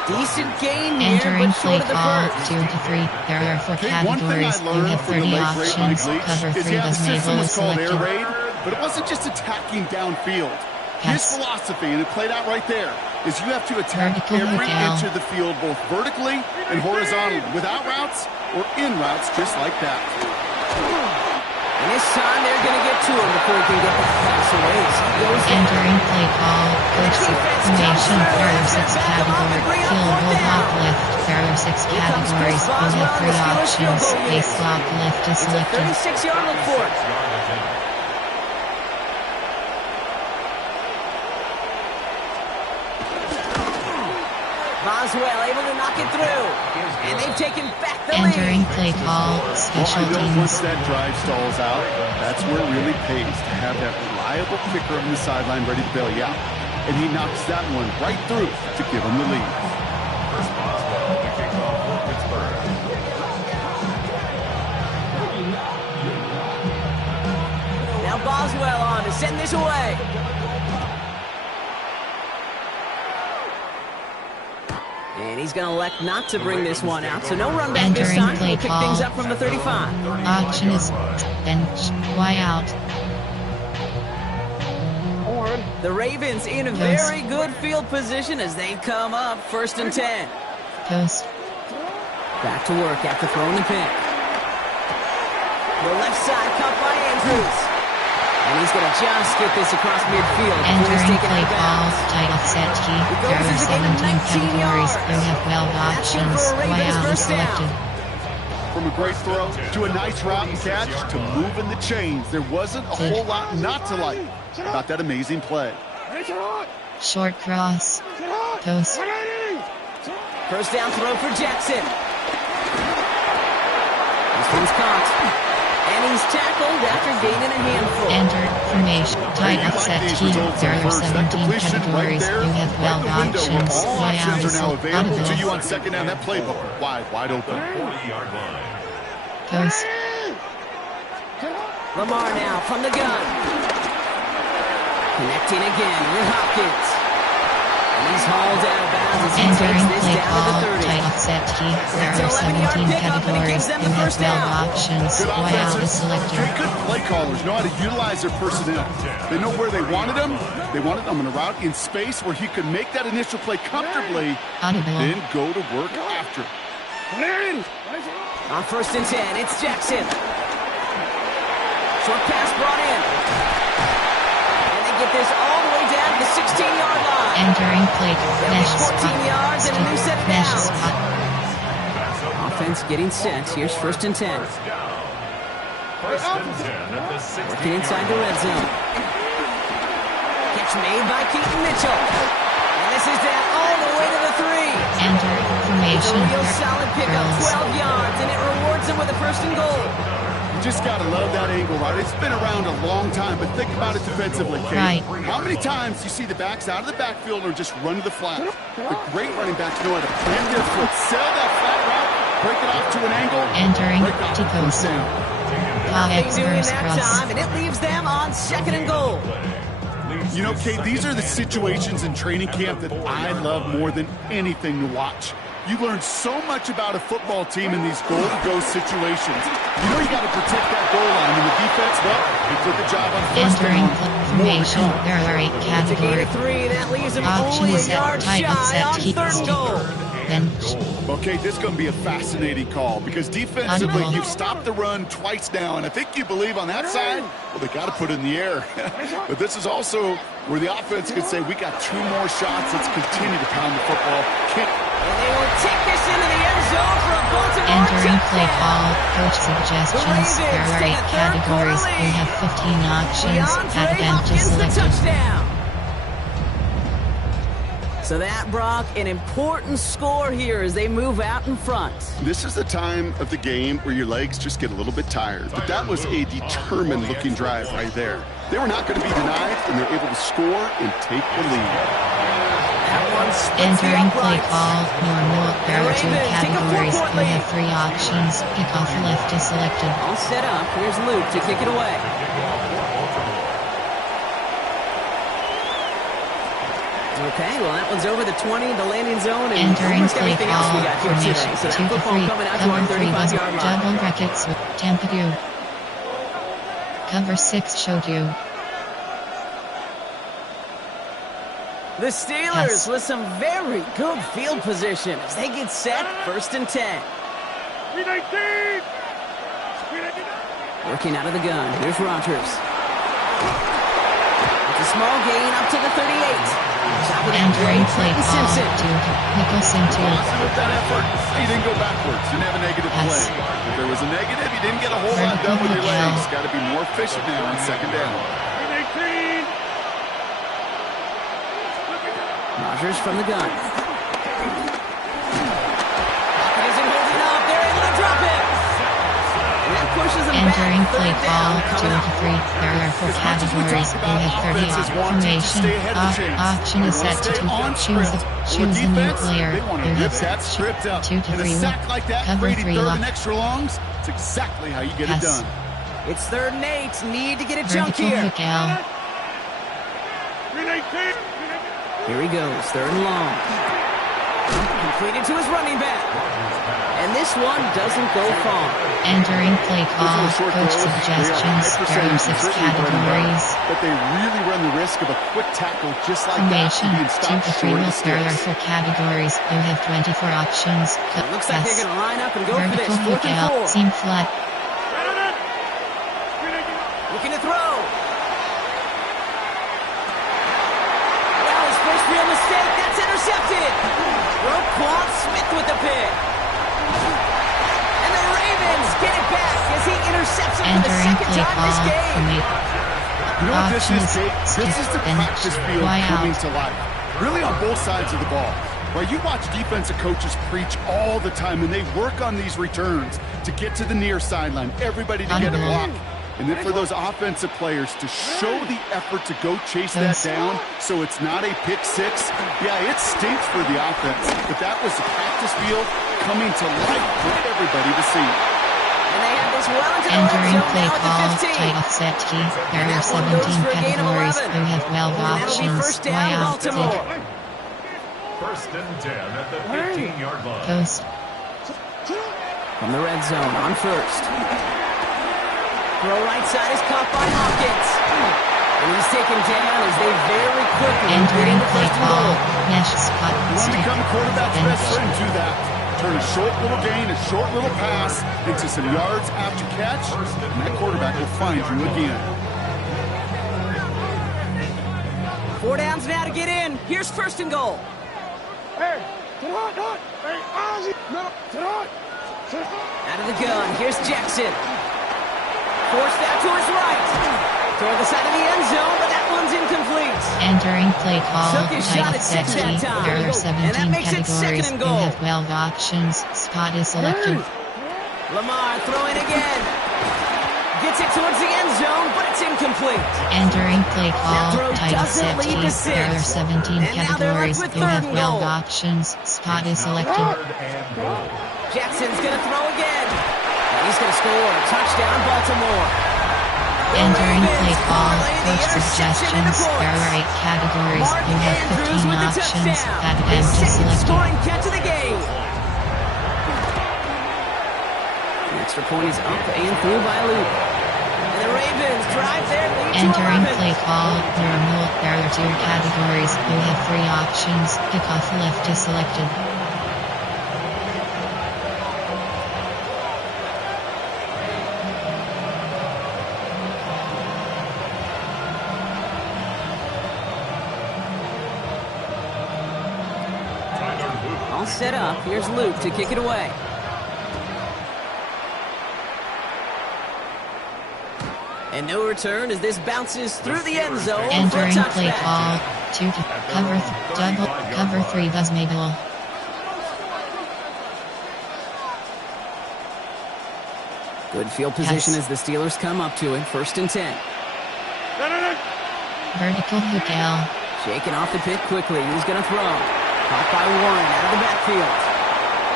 Decent gain here, Entering but play short of the call. first. 2 to 3. There are 4 Okay, one thing I categories. You learned have from the 30 late great Mike options. Leach Cover is 3 the does system middle was is called air selected. raid, but it wasn't just attacking downfield. His Pass. philosophy, and it played out right there, is you have to attack Vertical every hook L. inch of the field, both vertically and horizontally, without routes or in routes, just like that. And this time they're going to get to him before he can get that pass away. So he goes down. Entering play call. Coach Defense formation. comes through. There are It's 6 back him up and categories. bring up Field 4th goal down. block left. There are categories, you have 3 options. Base block left is selected. 36-yard look for it. Boswell able to knock it through. And they've taken back the lead. Entering play call, special teams. Once that drive stalls out, that's where it really pays to have that reliable kicker on the sideline ready to bail you out. And he knocks that one right through to give him the lead. First Boswell to kick off for Pittsburgh. Now Boswell on to send this away. And he's going to elect not to bring this one out. So no run back this Entering time. play We'll pick call. things up from the 35. Option is bench. Y out. The Ravens in a very good field position as they come up 1st and 10. Post. Back to work after throwing the pick. The left side caught by Andrews. And he's going to just get this across midfield before he's Entering taken play out of call. bounds. Type of set key. It There goes are as a gain of 17 19 categories. yards. You have 12 That's it options. for a Y Ravens out is first down. selected. From a great throw to a nice route and catch to moving the chains, there wasn't a whole lot not to like about that amazing play. Short cross. Post. First down throw for Jackson. This one's caught. And he's tackled after gaining a handful. Enter formation. Type of set key. There are 17 categories. You have 12 options. All Y out options is are now available to you audible. on second down. That playbook wide open. 40-yard line. Post. Lamar now from the gun. Connecting again with Hopkins. And he's hauled out of bounds as he Entering takes this play down call. to the 30. Type of set key. There It's an are 11-yard 17 pickup, and he gives categories. them You the have first 12 down. options. Good Y out is offenses. selected. Hey, good play callers know how to utilize their personnel. They know where they wanted them. They wanted them in a route in space where he could make that initial play comfortably, Audible. then go to work after. On 1st and 10, it's Jackson. Short pass brought in. And they get this all the way down to the 16-yard line. Entering play. Mesh 14 spot. yards and a new set of Mesh downs. spot. Offense getting set. Here's 1st and 10. First and 10 at the 16. Working inside the red zone. Catch made by Keaton Mitchell. And this is down all the way to the 3. Enter It's a information. real solid pickup. Girls. 12 yards, and it rewards him with a 1st and goal. You just got to love that angle, right? It's been around a long time, but think about it defensively, Kate. Right. How many times you see the backs out of the backfield or just run to the flat? The great running backs know how to plant their foot, sell that flat route, break it off to an angle, Entering break off to first post. down. They X do in first that cross. time, and it leaves them on 2nd and goal. You know, Kate, these are the situations in training camp that I love more than anything to watch. You learn so much about a football team in these goal-to-go situations. You know you got to protect that goal line, and the defense, well, they did the job on first Entering down. formation. There are 8 It's a gain categories. of 3. That leaves them Option only a set. yard Type of shy set on key. 3rd and goal. Bench. Okay, this is going to be a fascinating call because defensively, Unbelievable. you've stopped the run twice now, and I think you believe on that side, well, they got to put it in the air. But this is also where the offense could say, we got 2 more shots. Let's continue to pound the football. And they will take this into the end zone for a Baltimore Entering play touchdown. call. Coach suggestions. There are 8 categories. You have 15 options. Add DeAndre bench is Hopkins the selected. touchdown. So that, Brock, an important score here as they move out in front. This is the time of the game where your legs just get a little bit tired. But that was a determined-looking drive right there. They were not going to be denied, and they're able to score and take the lead. That one splits the Entering play uprights. call. Normal. There are 2 Ravens take a categories. 4-point You lead. have 3 options. Kickoff left is selected. All set up. Here's Luke to kick it away. Okay, well, that one's over the 20, the landing zone, and Entering almost play everything else we call. got here today. Formation So 2 that to football 3. coming out to our Cover 3 was 35-yard line. double brackets with Tampa view. Cover 6 showed you. The Steelers Yes. with some very good field position as they get set 1st and 10. Working out of the gun. Here's Rodgers. With the small gain up to the 38. Entering play call to Nicholson to Awesome with that effort. He didn't go backwards. Didn't have a negative play. If there was a negative, you didn't get a whole lot done with your legs. Got to be more efficient now on second down. Rodgers from the gun. Pocket isn't holding up. They're able to drop it. And that pushes him entering back. play call Third down. 2 to 3. There are 4 categories. You have 30 formation. Option is set to 2. Choose a new player. You have set 2 to 3. Cover 3 lock. Extra longs. It's exactly how you get it done. It's 3rd and 8. Need to get a jump here. Hook L. Here he goes, 3rd and long. Completed to his running back. And this one doesn't go far. Entering play call, coach suggestions. There are 6 categories. But they really run the risk of a quick tackle just like Formation, that. 2 to 3 will. There are 4 categories. You have 24 options. Looks like they're going to line up and go for this. Vertical 4th hook and 4. L. Seam flat. Looking to throw. First real mistake, that's intercepted. Roquan Smith with the pick. And the Ravens get it back as he intercepts him for the second time this game. You know what this is, Kate? This is the practice field coming to life. Really on both sides of the ball. Right, you watch defensive coaches preach all the time, and they work on these returns to get to the near sideline, everybody to get a block. And then for those offensive players to show the effort to go chase that down so it's not a pick six. Yeah, it stinks for the offense, but that was the practice field coming to life for everybody to see. And they have this well into the entering red play zone call, now at the 15. tight offset key. There are 17 categories. You have 12 options. Down, Baltimore. First and 10 at the 15-yard line. Coast. From the red zone on first. Throw right side is caught by Hopkins. And he's taken down as they very quickly entering play call, mesh spot. You want to become a quarterback's best friend, do that. Turn a short little gain, a short little pass into some yards after catch, and that quarterback will find you again. 4 downs now to get in. Here's 1st and goal. Hey, to the right, no. Hey, Ozzy, no, to the right. Out of the gun, here's Jackson. Forced out to his right. Toward the side of the end zone, but that one's incomplete. Entering play call, Took his shot tight at 6 offset key. that time. There are 17 And that makes it categories. 2nd and You goal. have 12 options. Spot is selected. Lamar throwing again. Gets it towards the end zone, but it's incomplete. Entering play That call, throw tight doesn't offset lead key. to 6. There are 17 And now they're categories. left with You 3rd have and 12 goal. options. Spot is selected. Jackson's going to throw again. And he's going to score. Touchdown, Baltimore. Entering play call, coach suggestions. There are 8 categories. You have 15 options. That His is second selected. scoring catch of the game. The extra point is up and through by Luke. And the Ravens drive their lead to Entering 11. play call, there are 2 categories. You have 3 options. Kickoff left is selected. All set up. Here's Luke to kick it away. And no return as this bounces through the end zone for a Entering play touchback. call, 2 to cover 3 was Mabel. Good field position as the Steelers come up to it. 1st and 10. Vertical hook L. Shaking off the pick quickly. He's going to throw. Caught by Warren out of the backfield.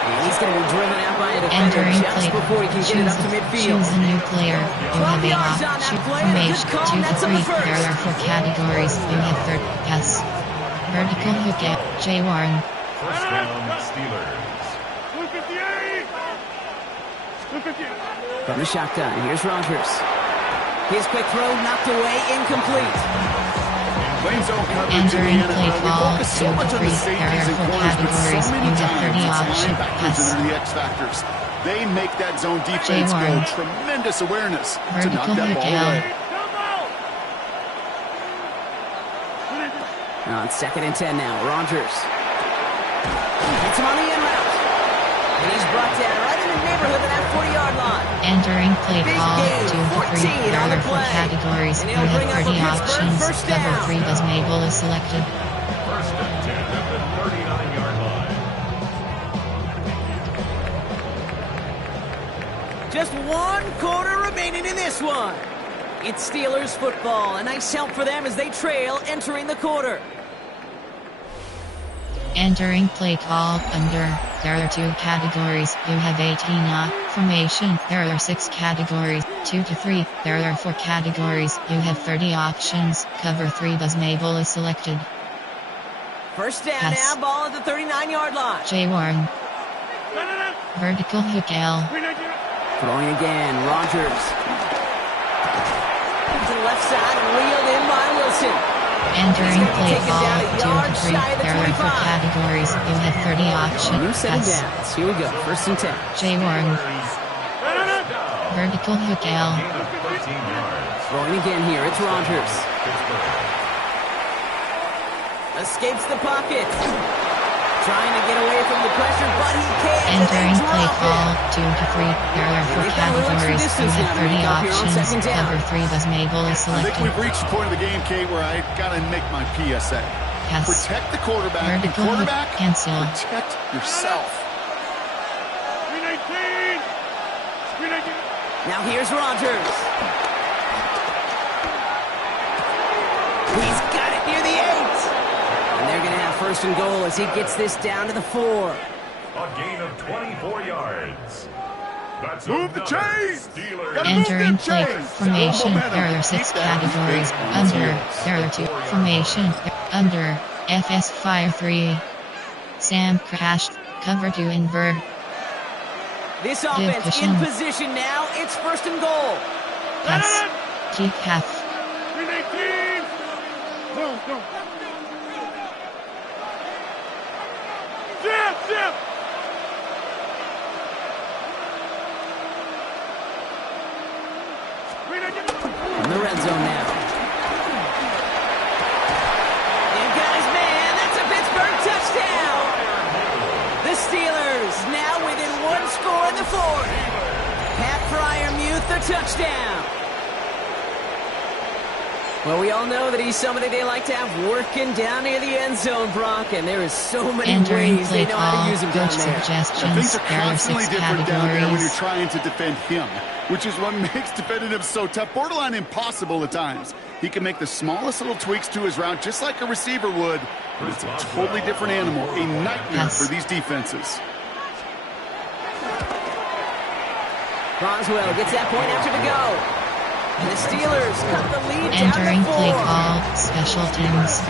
And he's going to be driven out by a defender Entering just play before he can get it up to midfield. choose a new player. You 12 have 8 yards on that options. play, and a good Formation call, 2 that's to on the 3. There first. are 4 categories. You have 3rd pass. Vertical hook L. J. Warren. First down, Steelers. From the shotgun, here's Rodgers. His quick throw knocked away, incomplete. Lane zone coverage Entering in the play NFL. We call, focus so 2 much to on the 3. safeties and There are 4 corners, but so categories. many You have times 30 it's the options. linebackers Pass. that are the X factors. They make that zone defense go Warren. tremendous awareness to knock Vertical that hook ball L. away. On 2nd and 10 now, Rodgers. Hits him on the in route. And he's brought down right in the neighborhood of that 40-yard line. Entering play Big call, gain, 2 to 3. 14 There on the are 4 play. categories. And You it'll have bring up 30 for Pittsburgh, options. first Cover down. 3 does Mabel is selected. First and 10 at the 39-yard line. Just 1 quarter remaining in this one. It's Steelers football. A nice help for them as they trail entering the quarter. Entering play call, under. There are 2 categories. You have 18 formation. There are 6 categories. 2 to 3. There are 4 categories. You have 30 options. Cover 3 does Mabel is selected. First down Pass. now, ball at the 39-yard line. J. Warren. Vertical hook L. Throwing again, Rodgers. To the left side and reeled in by Wilson. Entering He's gonna be play taken call, down a 2 yard to 3. shy of the There are 4 25. categories. You have 30 New options. set of Pass. downs. Here we go, 1st and 10. J. Warren. Vertical hook L. Gain of 13 yards. Throwing again here, it's Rodgers. Escapes the pocket. Trying to get away from the pressure, but he can't. and they Entering play drop call, it. 2 to 3. There are 4 They've got a little extra categories. You distance have now to 30 make up here on options. second down. Cover 3 does Mabel is I think selected. we've reached the point of the game, Kate, where I got to make my PSA. Pass. Protect the quarterback. And Vertical hook quarterback, cancel. protect yourself. Screen 18. Screen 18. Now here's Rodgers. He's got it near the 8. And they're going to have 1st and goal as he gets this down to the 4. A gain of 24 yards. That's Move the another chains! Steelers. Gotta move Entering them play chains! formation. Momentum. There are 6 Keep that categories. defense on its Under. heels. There are 2 formation. Under. FS Fire 3. Sam crashed. Cover 2 invert. This offense Division. in position now. It's 1st and goal. Pass. Keep half. Screen 18. Go, go. Zip, zip. Screen 18. In the red zone now. And got his man. That's a Pittsburgh touchdown. The Steelers now within 1 score in the 4th. Pat Fryermuth, the touchdown. Well, we all know that he's somebody they like to have working down near the end zone, Brock, and there is so many Entering ways play they know how call. to use him down Coach there. suggestions. Things are There are constantly 6 different down there when you're categories. trying to defend him, which is what makes defending him so tough, borderline impossible at times. He can make the smallest little tweaks to his route just like a receiver would, but it's a totally different animal, a nightmare Yes. for these defenses. Boswell gets that point after to go. And the Steelers cut the lead Entering down to 4. play call. Special teams.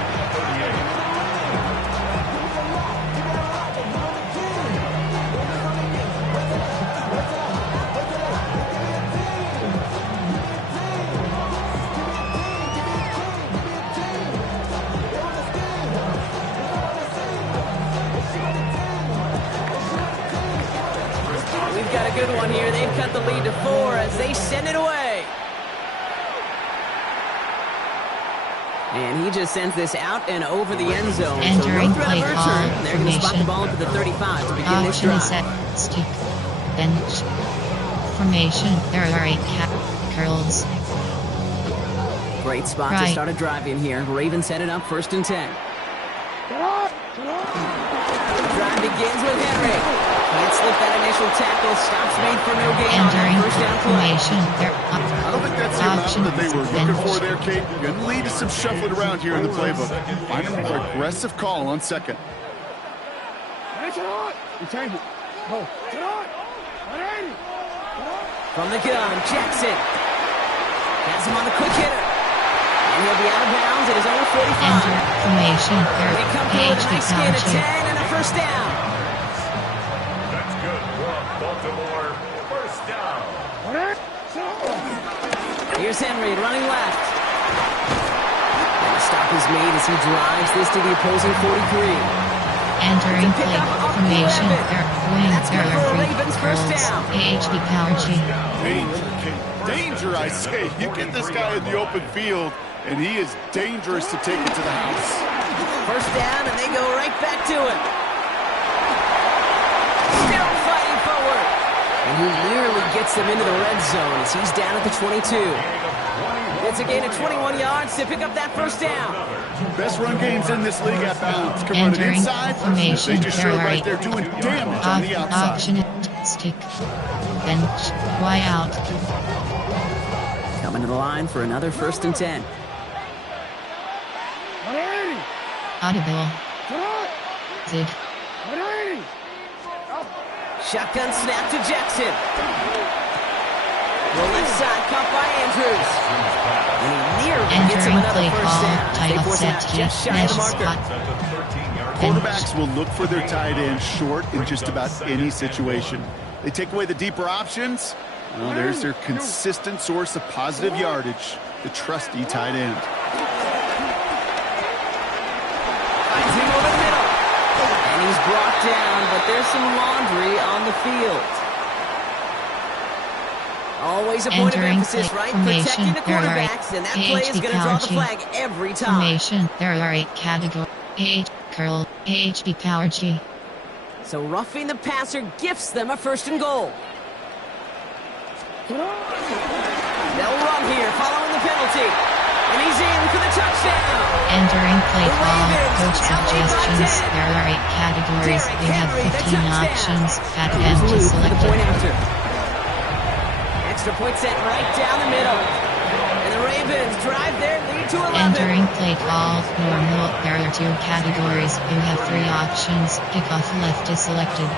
We've got a good one here. They've cut the lead to 4 as they send it away. And he just sends this out and over the end zone. So Entering no threat play of a call, return. They're going to spot the formation. ball up to the 35 to begin this Option is drive. set. Stick. Bench. Formation. There are 8 curls. Great spot to Right. start a drive in here. Ravens set it up 1st and 10. Drive begins with Henry. Can't slip that initial tackle. Stops made for no gain on Entering that 1st down play. formation. There I don't think that's the amount that they were looking for there, Kate. You're going to lead to some shuffling around here in the playbook. Find a more aggressive call on 2nd. From the gun, Jackson. Has him on the quick hitter. And he'll be out of bounds at his own 45. Enter formation. There They come through with a PhD nice gain of Council. 10 and a 1st down. That's good for a Baltimore first down. Here's Henry running left. And a stop is made as he drives this to the opposing 43. Entering Pick play up up the formation. 11. There wing. That's There good for a are 3 Ravens first curls. down. PhD Power G. Danger, Kate. Danger, I say. You get this guy in the open field, and he is dangerous to take it to the house. First down, and they go right back to him. Still fighting forward. And he nearly gets them into the red zone as he's down at the 22. It's a gain of 21 yards to pick up that first down. Best run games in this league at balance. Come running inside. They just showed right there doing damage on the outside. Option stick. Bench. Y out. Coming to the line for another 1st and 10. Audible. Zig. Shotgun snap to Jackson. The left side caught by Andrews. And he nearly gets him another first down. They force him out just shy of the marker. Quarterbacks will look for their tight end short in just about any situation. They take away the deeper options. Well, there's their consistent source of positive yardage, the trusty tight end. Finds him over the middle. And he's brought down, but there's some laundry on the field. Always a point of emphasis, right? Protecting the quarterbacks, and that play is going to draw the flag every time. Formation, there are 8 categories. H, curl, HB power G. So roughing the passer gifts them a 1st and goal. They'll run here following the penalty. And he's in for the touchdown. Entering play call, coach suggestions. There are 8 categories. They have 15 options. At empty selected. Extra point set right down the middle. And the Ravens drive their lead to 11. Entering play call, normal. There are 2 categories. You have 3 options. Kickoff left is selected.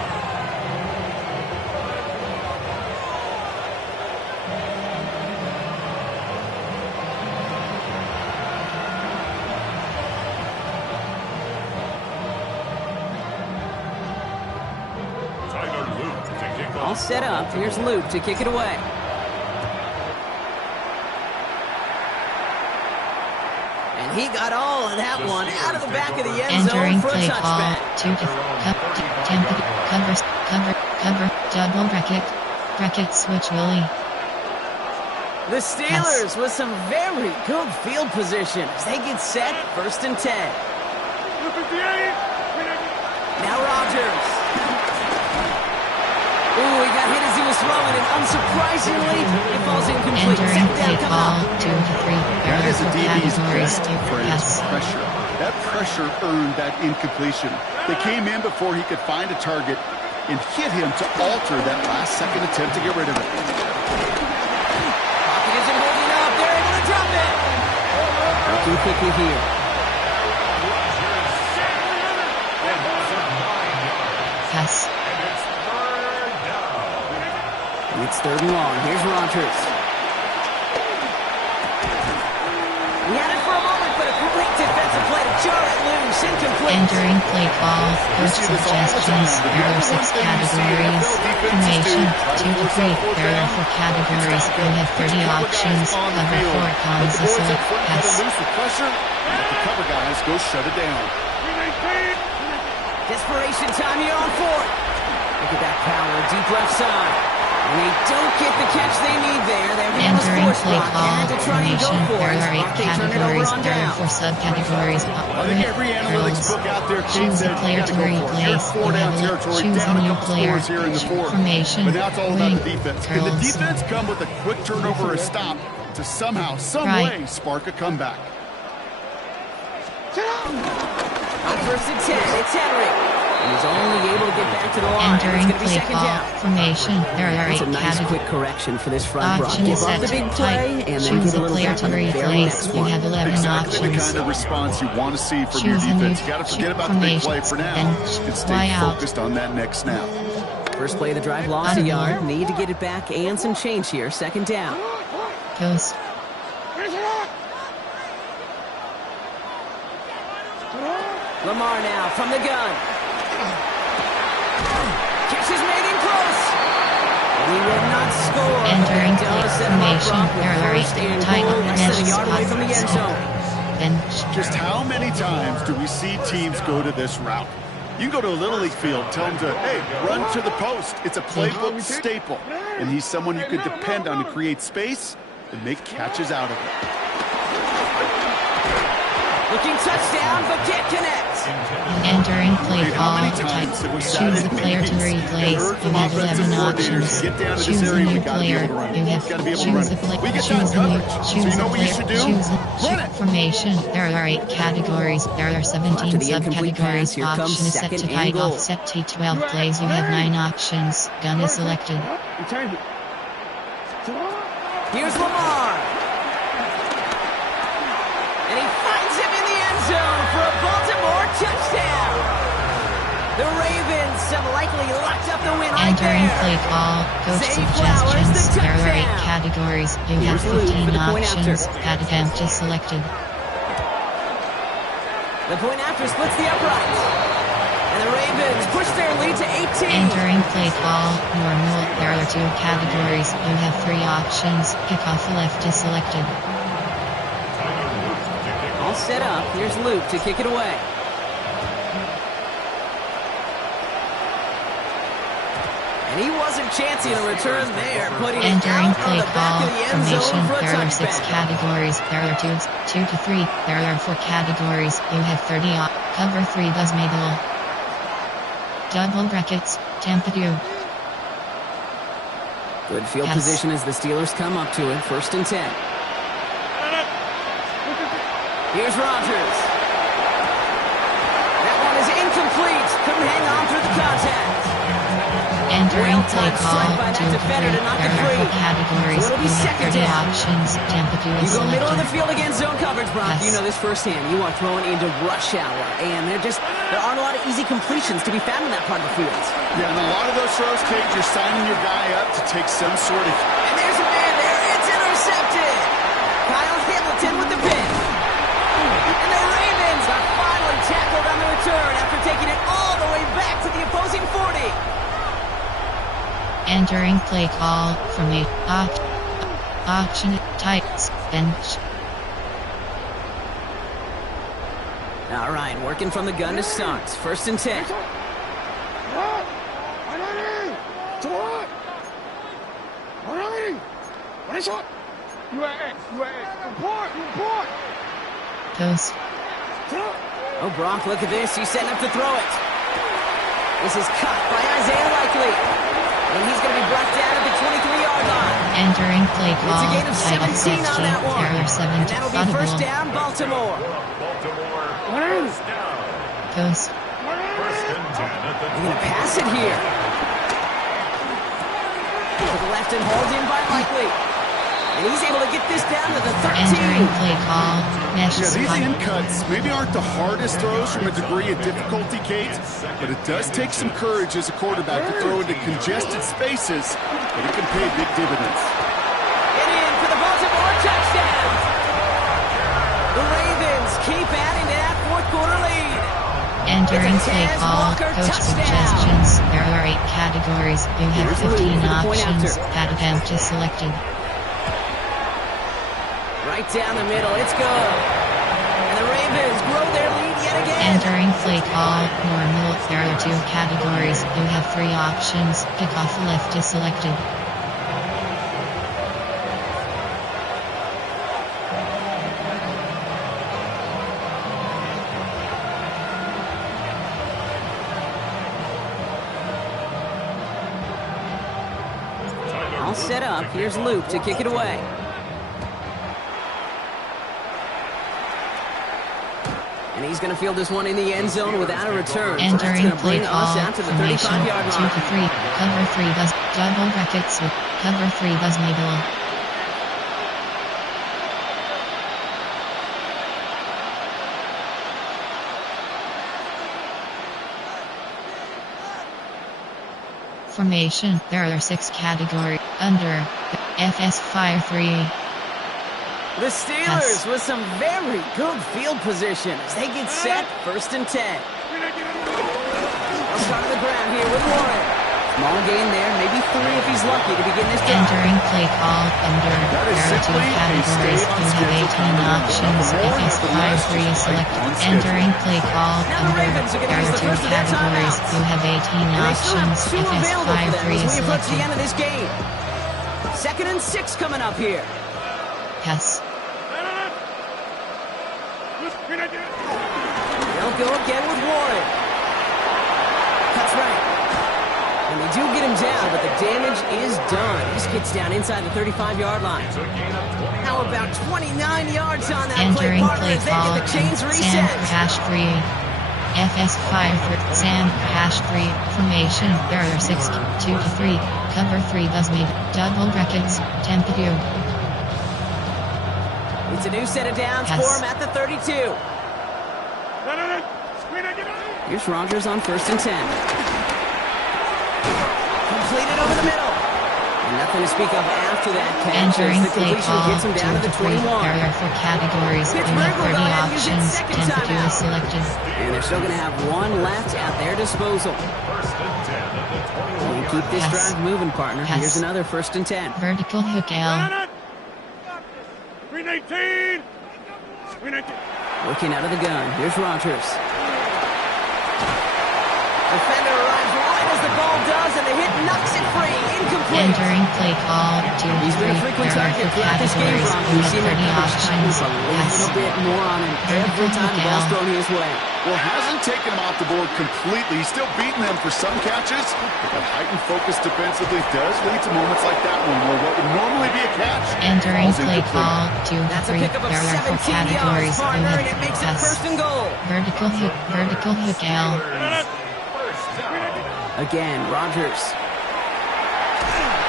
All set up. Here's Luke to kick it away. And he got all of that one out of the back of the end zone for a touchback. Double bracket switch Willie. The Steelers with some very good field position as they get set 1st and 10. Now Rodgers. Ooh, he got hit as he was throwing, and unsurprisingly, it falls incomplete. Entering play call, 2 to 3. That is a DB's categories. best pressure. That pressure earned that incompletion. They came in before he could find a target and hit him to alter that last-second attempt to get rid of it. Pocket isn't holding up. They're able to drop it. Working quickly here. Pass. It's 3rd and long. Here's Rodgers. He had it for a moment, but a great defensive play to jar it loose. Incomplete. Entering play call, coach suggestions. There are 6 categories. Formation, 2 to 3. There are 4 categories. You have 30 options. Cover 4 comes a select pass. The cover guys go shut it down. Desperation time here on 4th. Look at that power, deep left side. And they don't get the catch they need there. They're entering play call, to try and go formation. for There it. are 8 categories. There are 4 subcategories. I think every analytics book out there Choose a player to replace. You have choose a new player. Formation. But now it's all about the defense. Can the defense come with a quick turnover or stop to somehow, some way, spark a comeback? On 1st and 10, it's Henry. And he's only able to get back to the line. Entering play call, formation. There are 8 categories. It's a nice quick correction for this front block. Option is set the big to play type. and Choose then a player to replace. You have 11 exactly options. the kind of response you want to see from Choose your a new defense. You got to forget about the big play for now and stay focused on that next snap. First play of the drive, lost a yard. Need to get it back and some change here. 2nd down. Coast. Lamar now from the gun. Catch is made in close. He will not score. Entering play formation. There are 8 tight less than a yard away from the end zone. Bench. Just how many times do we see teams go to this route? You go to a Little League field, tell them to, hey, run to the post. It's a playbook staple. And he's someone you could depend on to create space and make catches out of it. Looking touchdown, but can't connect. Entering play call type. Choose the player to replace. You have 7 options. Choose a new player. You have choose the player. Choose a new. Choose a player. Choose a formation. There are 8 categories. There are 17 subcategories. Option is set to tight off. Set to 12 plays. You have 9 options. Gun is selected. Here's Lamar. And he finds him in the end zone for a Baltimore touchdown. The Ravens have likely locked up the win right Entering there. play call, coach Zay Flowers, the suggestions. There are 8 touchdown. categories. You have Here's Luke 15 for the point options. after. That attempt is selected. The point after splits the uprights. And the Ravens push their lead to 18. Entering play call, normal. There are 2 categories. You have 3 options. Kickoff left is selected. All set up. Here's Luke to kick it away. And he wasn't chancing a return there, putting it Entering out on play the back call, of the end zone formation. for a There are 6 touchback. categories. There are 2 to 3. There are 4 categories. You have 30 cover 3 does middle. Double brackets, temperature. Good field Yes. position as the Steelers come up to it. 1st and 10. Here's Rodgers. That one is incomplete. Couldn't hang on through the contact. Entering play Well-timed call, strike by that 2 to 3. defender to knock There it are 4 free. categories. So it'll be You have second 30 down. options. Temperature You is go middle of the selected. field against zone coverage, Brock. Yes. You know this firsthand. You are throwing into rush hour, and there aren't a lot of easy completions to be found in that part of the field. Yeah, and a lot of those throws, Kate, you're signing your guy up to take some sort of... And there's a man there. It's intercepted. Kyle Hamilton with the pick. And the Ravens are finally tackled on the return after taking it all the way back to the opposing 40. Entering play call, from a option types bench. All right, working from the gun to start. 1st and 10. Post. Oh, Brock, look at this. He's setting up to throw it. This is caught by Isaiah Likely. And he's going to be brought down at the 23-yard line. Entering play It's call, a gain of title 17 on that one. There are 7 And that'll be first audible. down, Baltimore. Baltimore, first down. Post. First and 10 at the They're going to pass it here. To the left and hauled in by Likely. And he's able to get this down to the 13. Entering play call, mesh Yeah, these spot. in cuts maybe aren't the hardest throws from a degree of difficulty, Kate, but it does take some courage as a quarterback to throw into congested spaces, but it can pay big dividends. And in for the Baltimore touchdown. The Ravens keep adding to that 4th quarter lead. Entering It's a play Taz call, Walker coach touchdown. suggestions. There are 8 categories. You have Here's Luke 15 for the point options. after. That attempt is selected. Right down the middle. It's good. And the Ravens grow their lead yet again. Entering play call, normal. There are 2 categories. You have 3 options. Kickoff left is selected. All set up. Here's Luke to kick it away. And he's going to field this one in the end zone without a return. So that's Entering going to play bring call, us out to the formation, 35-yard 2 line. to 3. Cover 3 does double brackets with cover 3 does middle. Formation, there are 6 categories. Under, FS53. The Steelers with some very good field position as they get set. 1st and 10. I'll start on the ground here with Warren. Small gain there, maybe 3 if he's lucky to begin this drive. Entering play call, under, That is there are 2 simply a categories. stay on You have 18 schedule. options. FS53 is selected. On schedule. Entering play call, Now the under, Ravens are gonna there use are the 2 first of their categories. timeouts. You have 18 And they still options. have 2 available for them FS53 as is we approach the selected. end of this game. 2nd and 6 coming up here. Pass. They'll go again with Warren. Cuts right. And they do get him down, but the damage is done. He just gets down inside the 35-yard line. How about 29 yards on that play, Entering partner, play as they call get the chains Sam reset. hash free. FS5 Sam hash free. Formation. There are 6, 2 to 3. Cover 3 buzz made. Double brackets. Temperature. It's a new set of downs Yes. for him at the 32. Here's Rodgers on 1st and 10. Completed over the middle. And nothing to speak of after that catch. Entering As the play completion call gets him 2 down to to the 3. 21. There are 4 categories. You Pittsburgh have will go 30 ahead and use its options. second Temperature timeout. is selected. And they're still going to have one left at their disposal. You keep this Pass. drive moving, partner. Pass. Here's another 1st and 10. Vertical hook L. 319. 319. Looking out of the gun. Here's Rodgers. Defender arrives right as the ball does, and the hit knocks it free. Incomplete. Entering play call 2 to He's 3. been a frequent There are target 4 throughout this game, categories. Ron. You We've have seen that 30 coverage options. tighten a Pass. little bit more on him every time the ball's thrown his way. Well, hasn't taken him off the board completely. He's still beating them for some catches, but that heightened focus defensively does lead to moments like that one where what would normally be a catch Entering falls play incomplete. call 2 to That's a 3. pickup of There are 4 17 yards, categories. You partner, have and it makes it pass. 1st and goal. Vertical hook L. Again, Rodgers.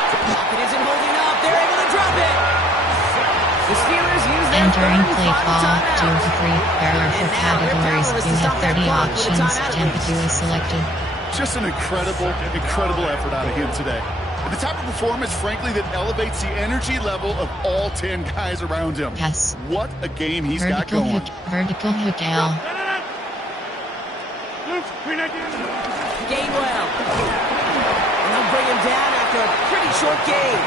The pocket isn't holding up. They're able to drop it. The Steelers use their Entering third and play final call timeout. 2 to 3. There are 4 And now they're categories. powerless to You stop have that 30 clock with a options. timeout at least. Temperature is selected. Just an incredible effort out of him today. And the type of performance, frankly, that elevates the energy level of all 10 guys around him. Pass. What a game he's got Vertical going. hook L. Gainwell. And they'll bring him down after a pretty short game.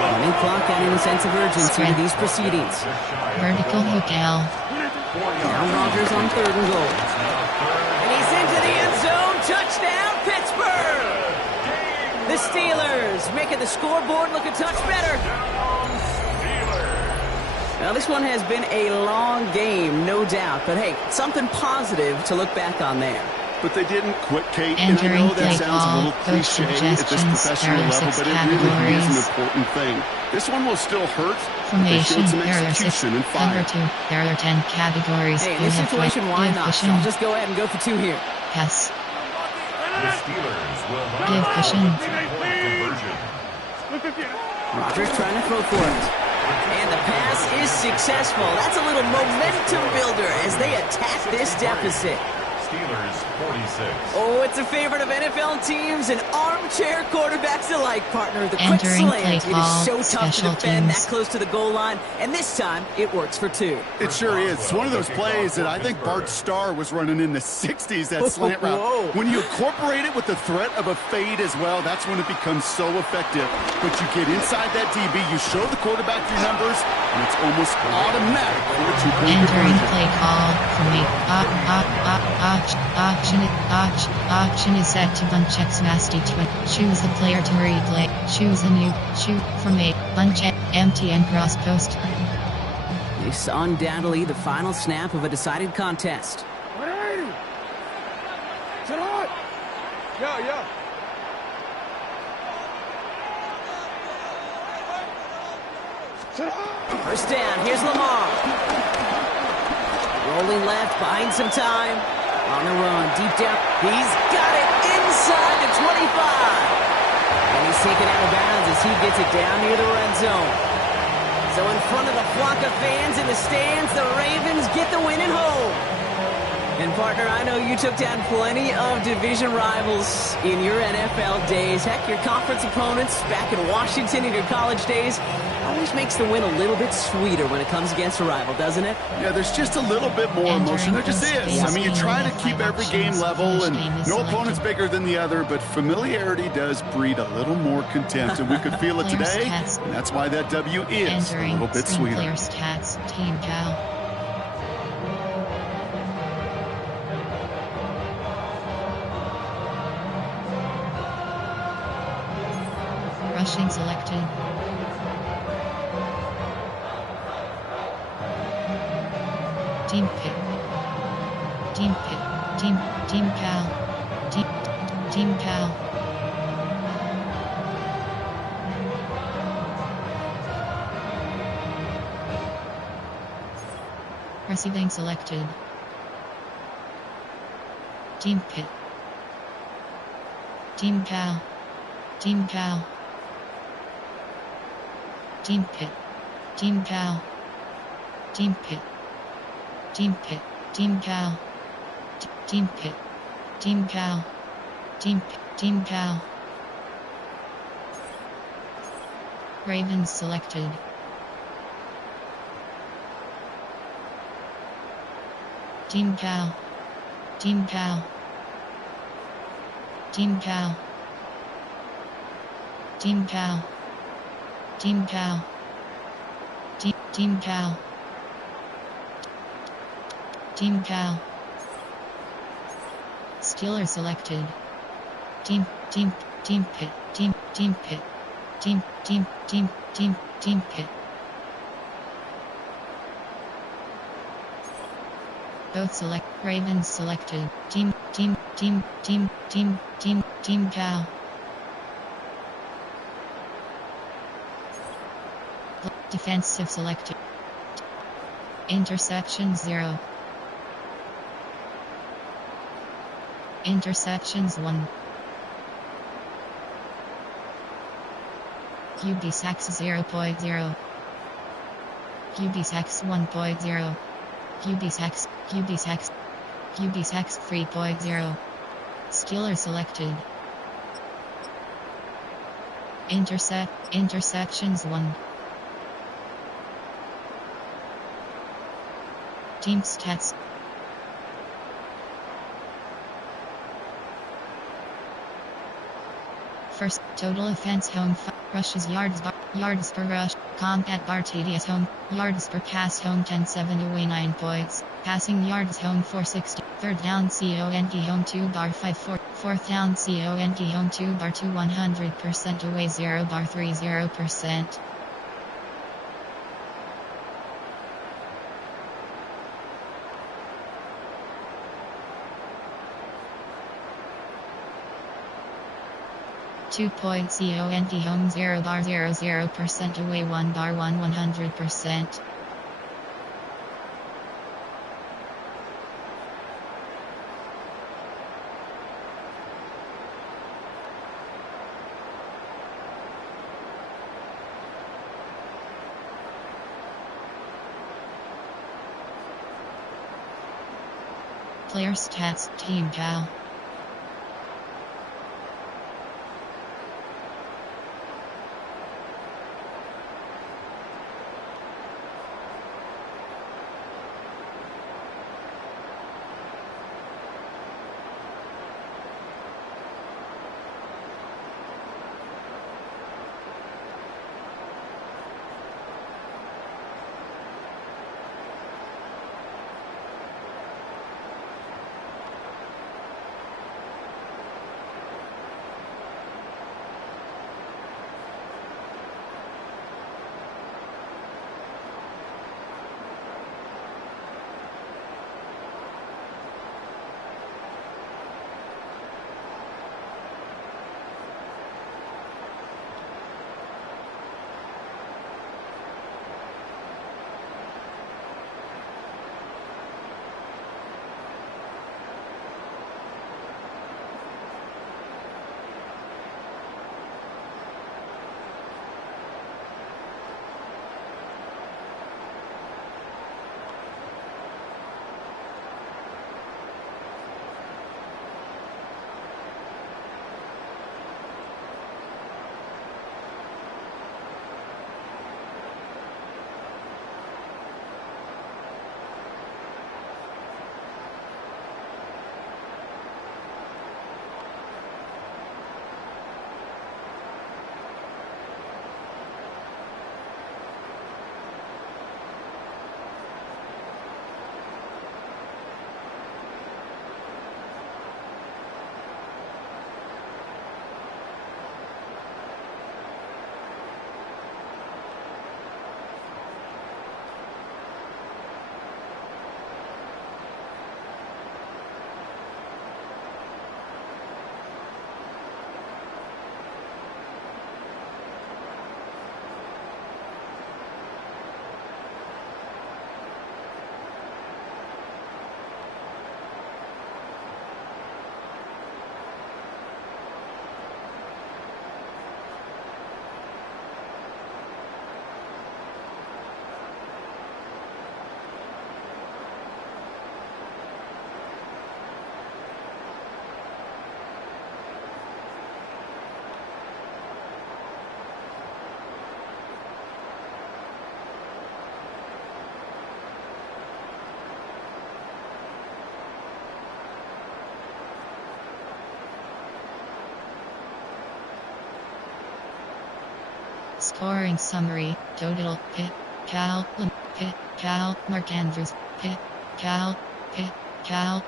Running clock adding a sense of urgency to these proceedings. Vertical hook L. Now Rodgers on 3rd and goal. And he's into the end zone. Touchdown, Pittsburgh! The Steelers making the scoreboard look a touch better. Now, this one has been a long game, no doubt. But, hey, something positive to look back on there. But they didn't quit, Kate. And I Entering know that play sounds a call, little coach cliche at this suggestions. professional There are level, 6 but it really is an categories. important thing. This one will still hurt, but they Formation. showed some There are 6. execution and Cover fire. 2. There are 10 categories. Hey, in You this have situation, why give not? cushion. I'll just go ahead and go for 2 here. Pass. The Steelers will not Give cushion. conversion. Rodgers trying to throw for it. And the pass is successful. That's a little momentum builder as they attack this deficit. Steelers 46. Oh, it's a favorite of NFL teams and armchair quarterbacks alike, partner. The quick Entering slant. play It is call, so tough to special defend teams. that close to the goal line. And this time, it works for 2. It sure is. It's one of those plays that I think Bart Starr was running in the 60s, that slant route. Whoa. When you incorporate it with the threat of a fade as well, that's when it becomes so effective. But you get inside that DB, you show the quarterback your numbers, and it's almost automatic for a 2-point Entering conversion. play call from me. Option is set to bunch X nasty twin. Choose the player to replay. Choose a new. Shoot from a bunch empty and cross post. This undoubtedly the final snap of a decided contest. 180. To the hot. Yeah. To the hot. First down. Here's Lamar. Rolling left, buying some time. On the run, deep down. He's got it inside the 25. And he's taken out of bounds as he gets it down near the red zone. So in front of the flock of fans in the stands, the Ravens get the win at home. And partner, I know you took down plenty of division rivals in your NFL days. Heck, your conference opponents back in Washington in your college days always makes the win a little bit sweeter when it comes against a rival, doesn't it? Yeah, there's just a little bit more emotion. There just is. I mean, you try to keep every game level, and no opponent's bigger than the other, but familiarity does breed a little more contempt, and we could feel it today, and that's why that W is a little bit sweeter. Player stats. Team Cal. Rushing selected. Team Pit. Team Pit. Team Cal. Team Cal. Receiving selected. Team Pit. Team Cal. Team Cal. Team Pit. Team Cal. Team Pit. Team Pit. Team Cal. Team Pit. Team Cal. Team Pit. Team Cal. Ravens selected. Team Cal. Team Cal. Team Cal. Team Cal. Team Cal. Team Cal. Team Cal. Steelers selected. Team Pit. Team Pit. Team Pit. Both select. Ravens selected. Team Cal. Defensive selected. Interception 0. Interceptions 1. QB sacks 0.0. QB sacks 1.0. QB sacks 3.0. Steelers selected. Interceptions 1. Team stats. First, total offense home, rushes yards per rush, combat bar tedious home, yards per pass home 10-7 away 9 points, passing yards home 460, third down CONT home 2 bar 5-4, fourth down CONT home 2 bar 2 100% away 0 bar 30%. .CONT home 0 bar 00% away 1 bar 100%. Player stats. Team Cal. Scoring summary, total, Pitt, Cal, Pitt, Cal, Mark Andrews, Pitt, Cal,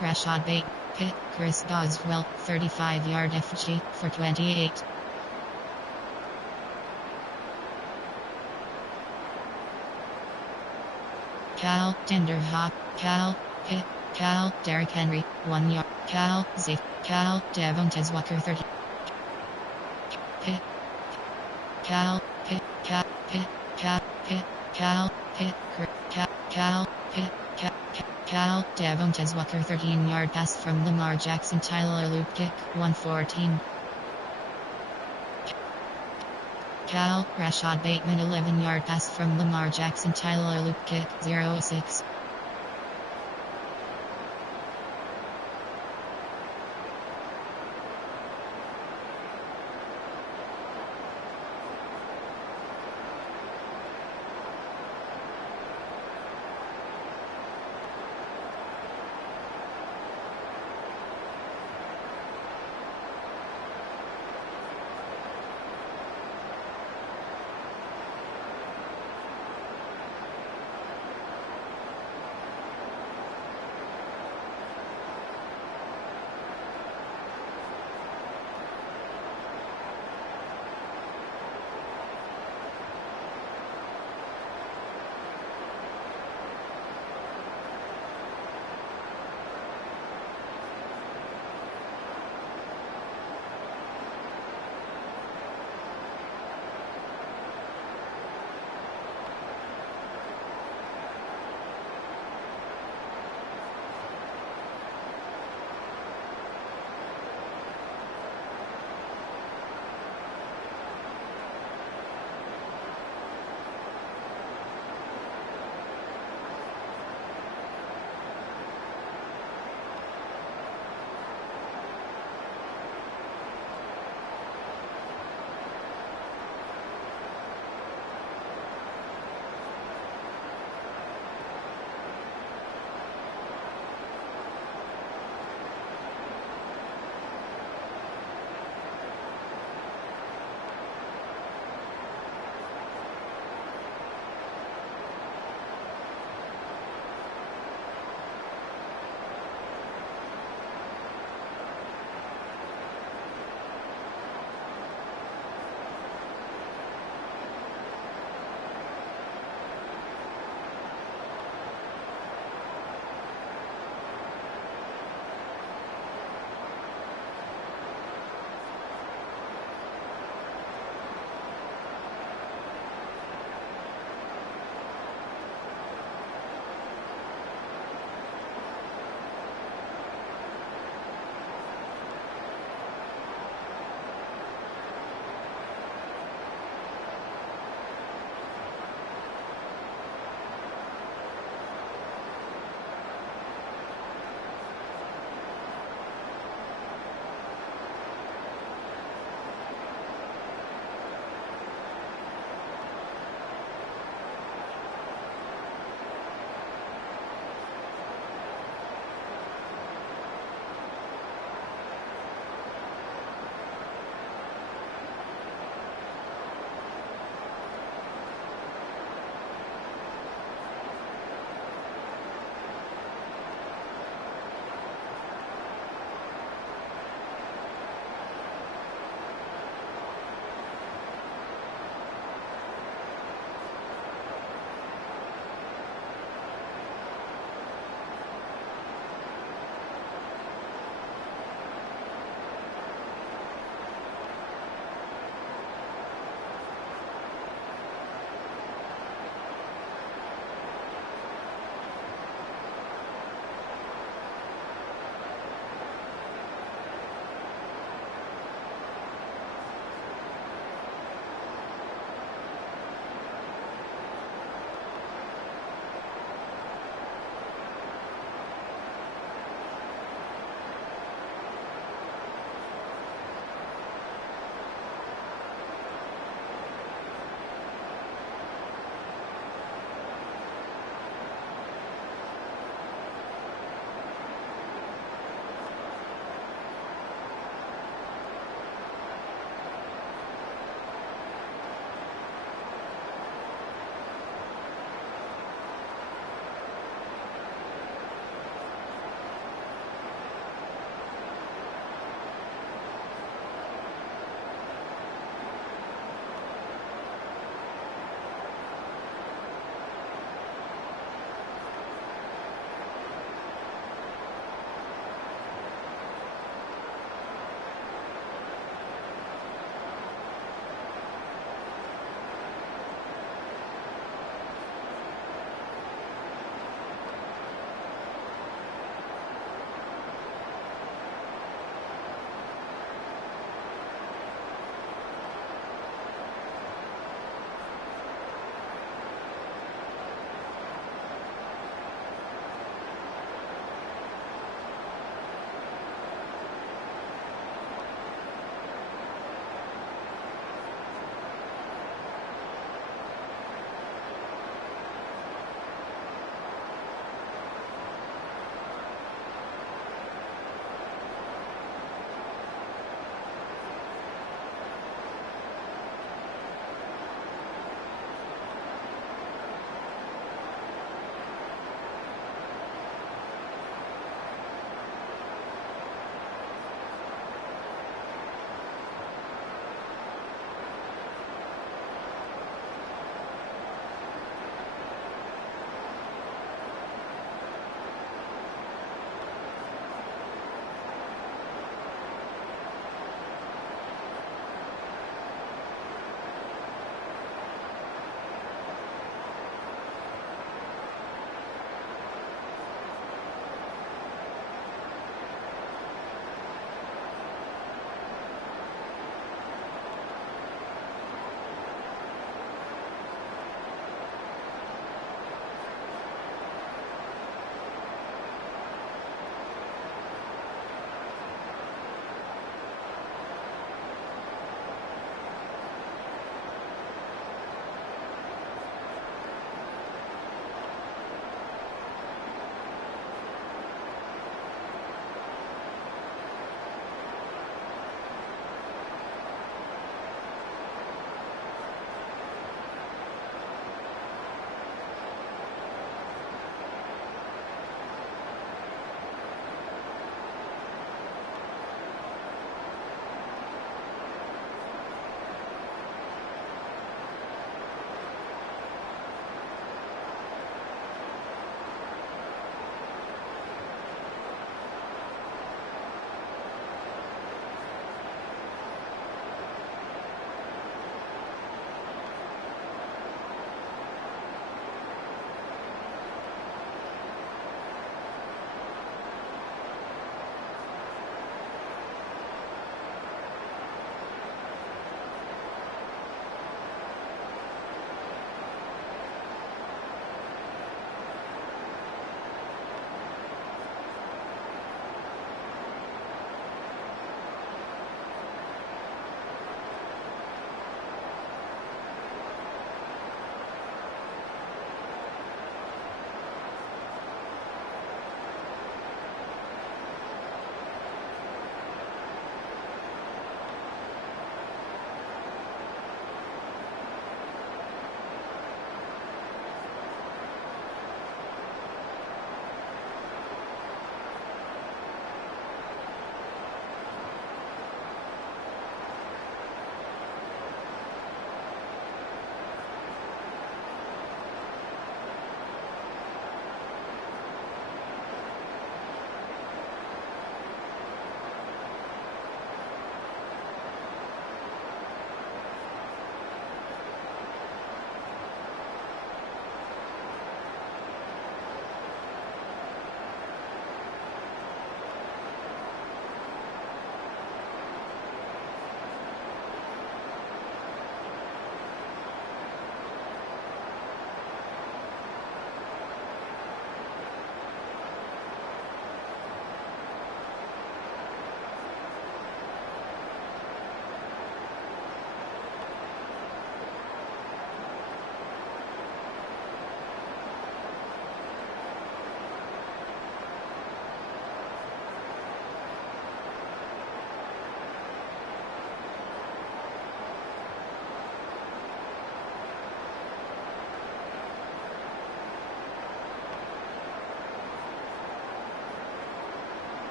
Rashad Bate, Pitt, Chris Boswell, 35-yard FG, for 28. Cal, Tenderhawk, Cal, Pitt, Cal, Derrick Henry, 1 yard, Cal, Zeke, Cal, Devontae Walker, 30. Pitt, Cal, Pitt, Cal, Pitt, Cal, Pitt, Cal, Pitt, Cal, Pitt, Cal, Devontae Walker, 13-yard pass from Lamar Jackson, Tyler loop kick, 114. Cal, Rashad Bateman, 11-yard pass from Lamar Jackson, Tyler loop kick, 06.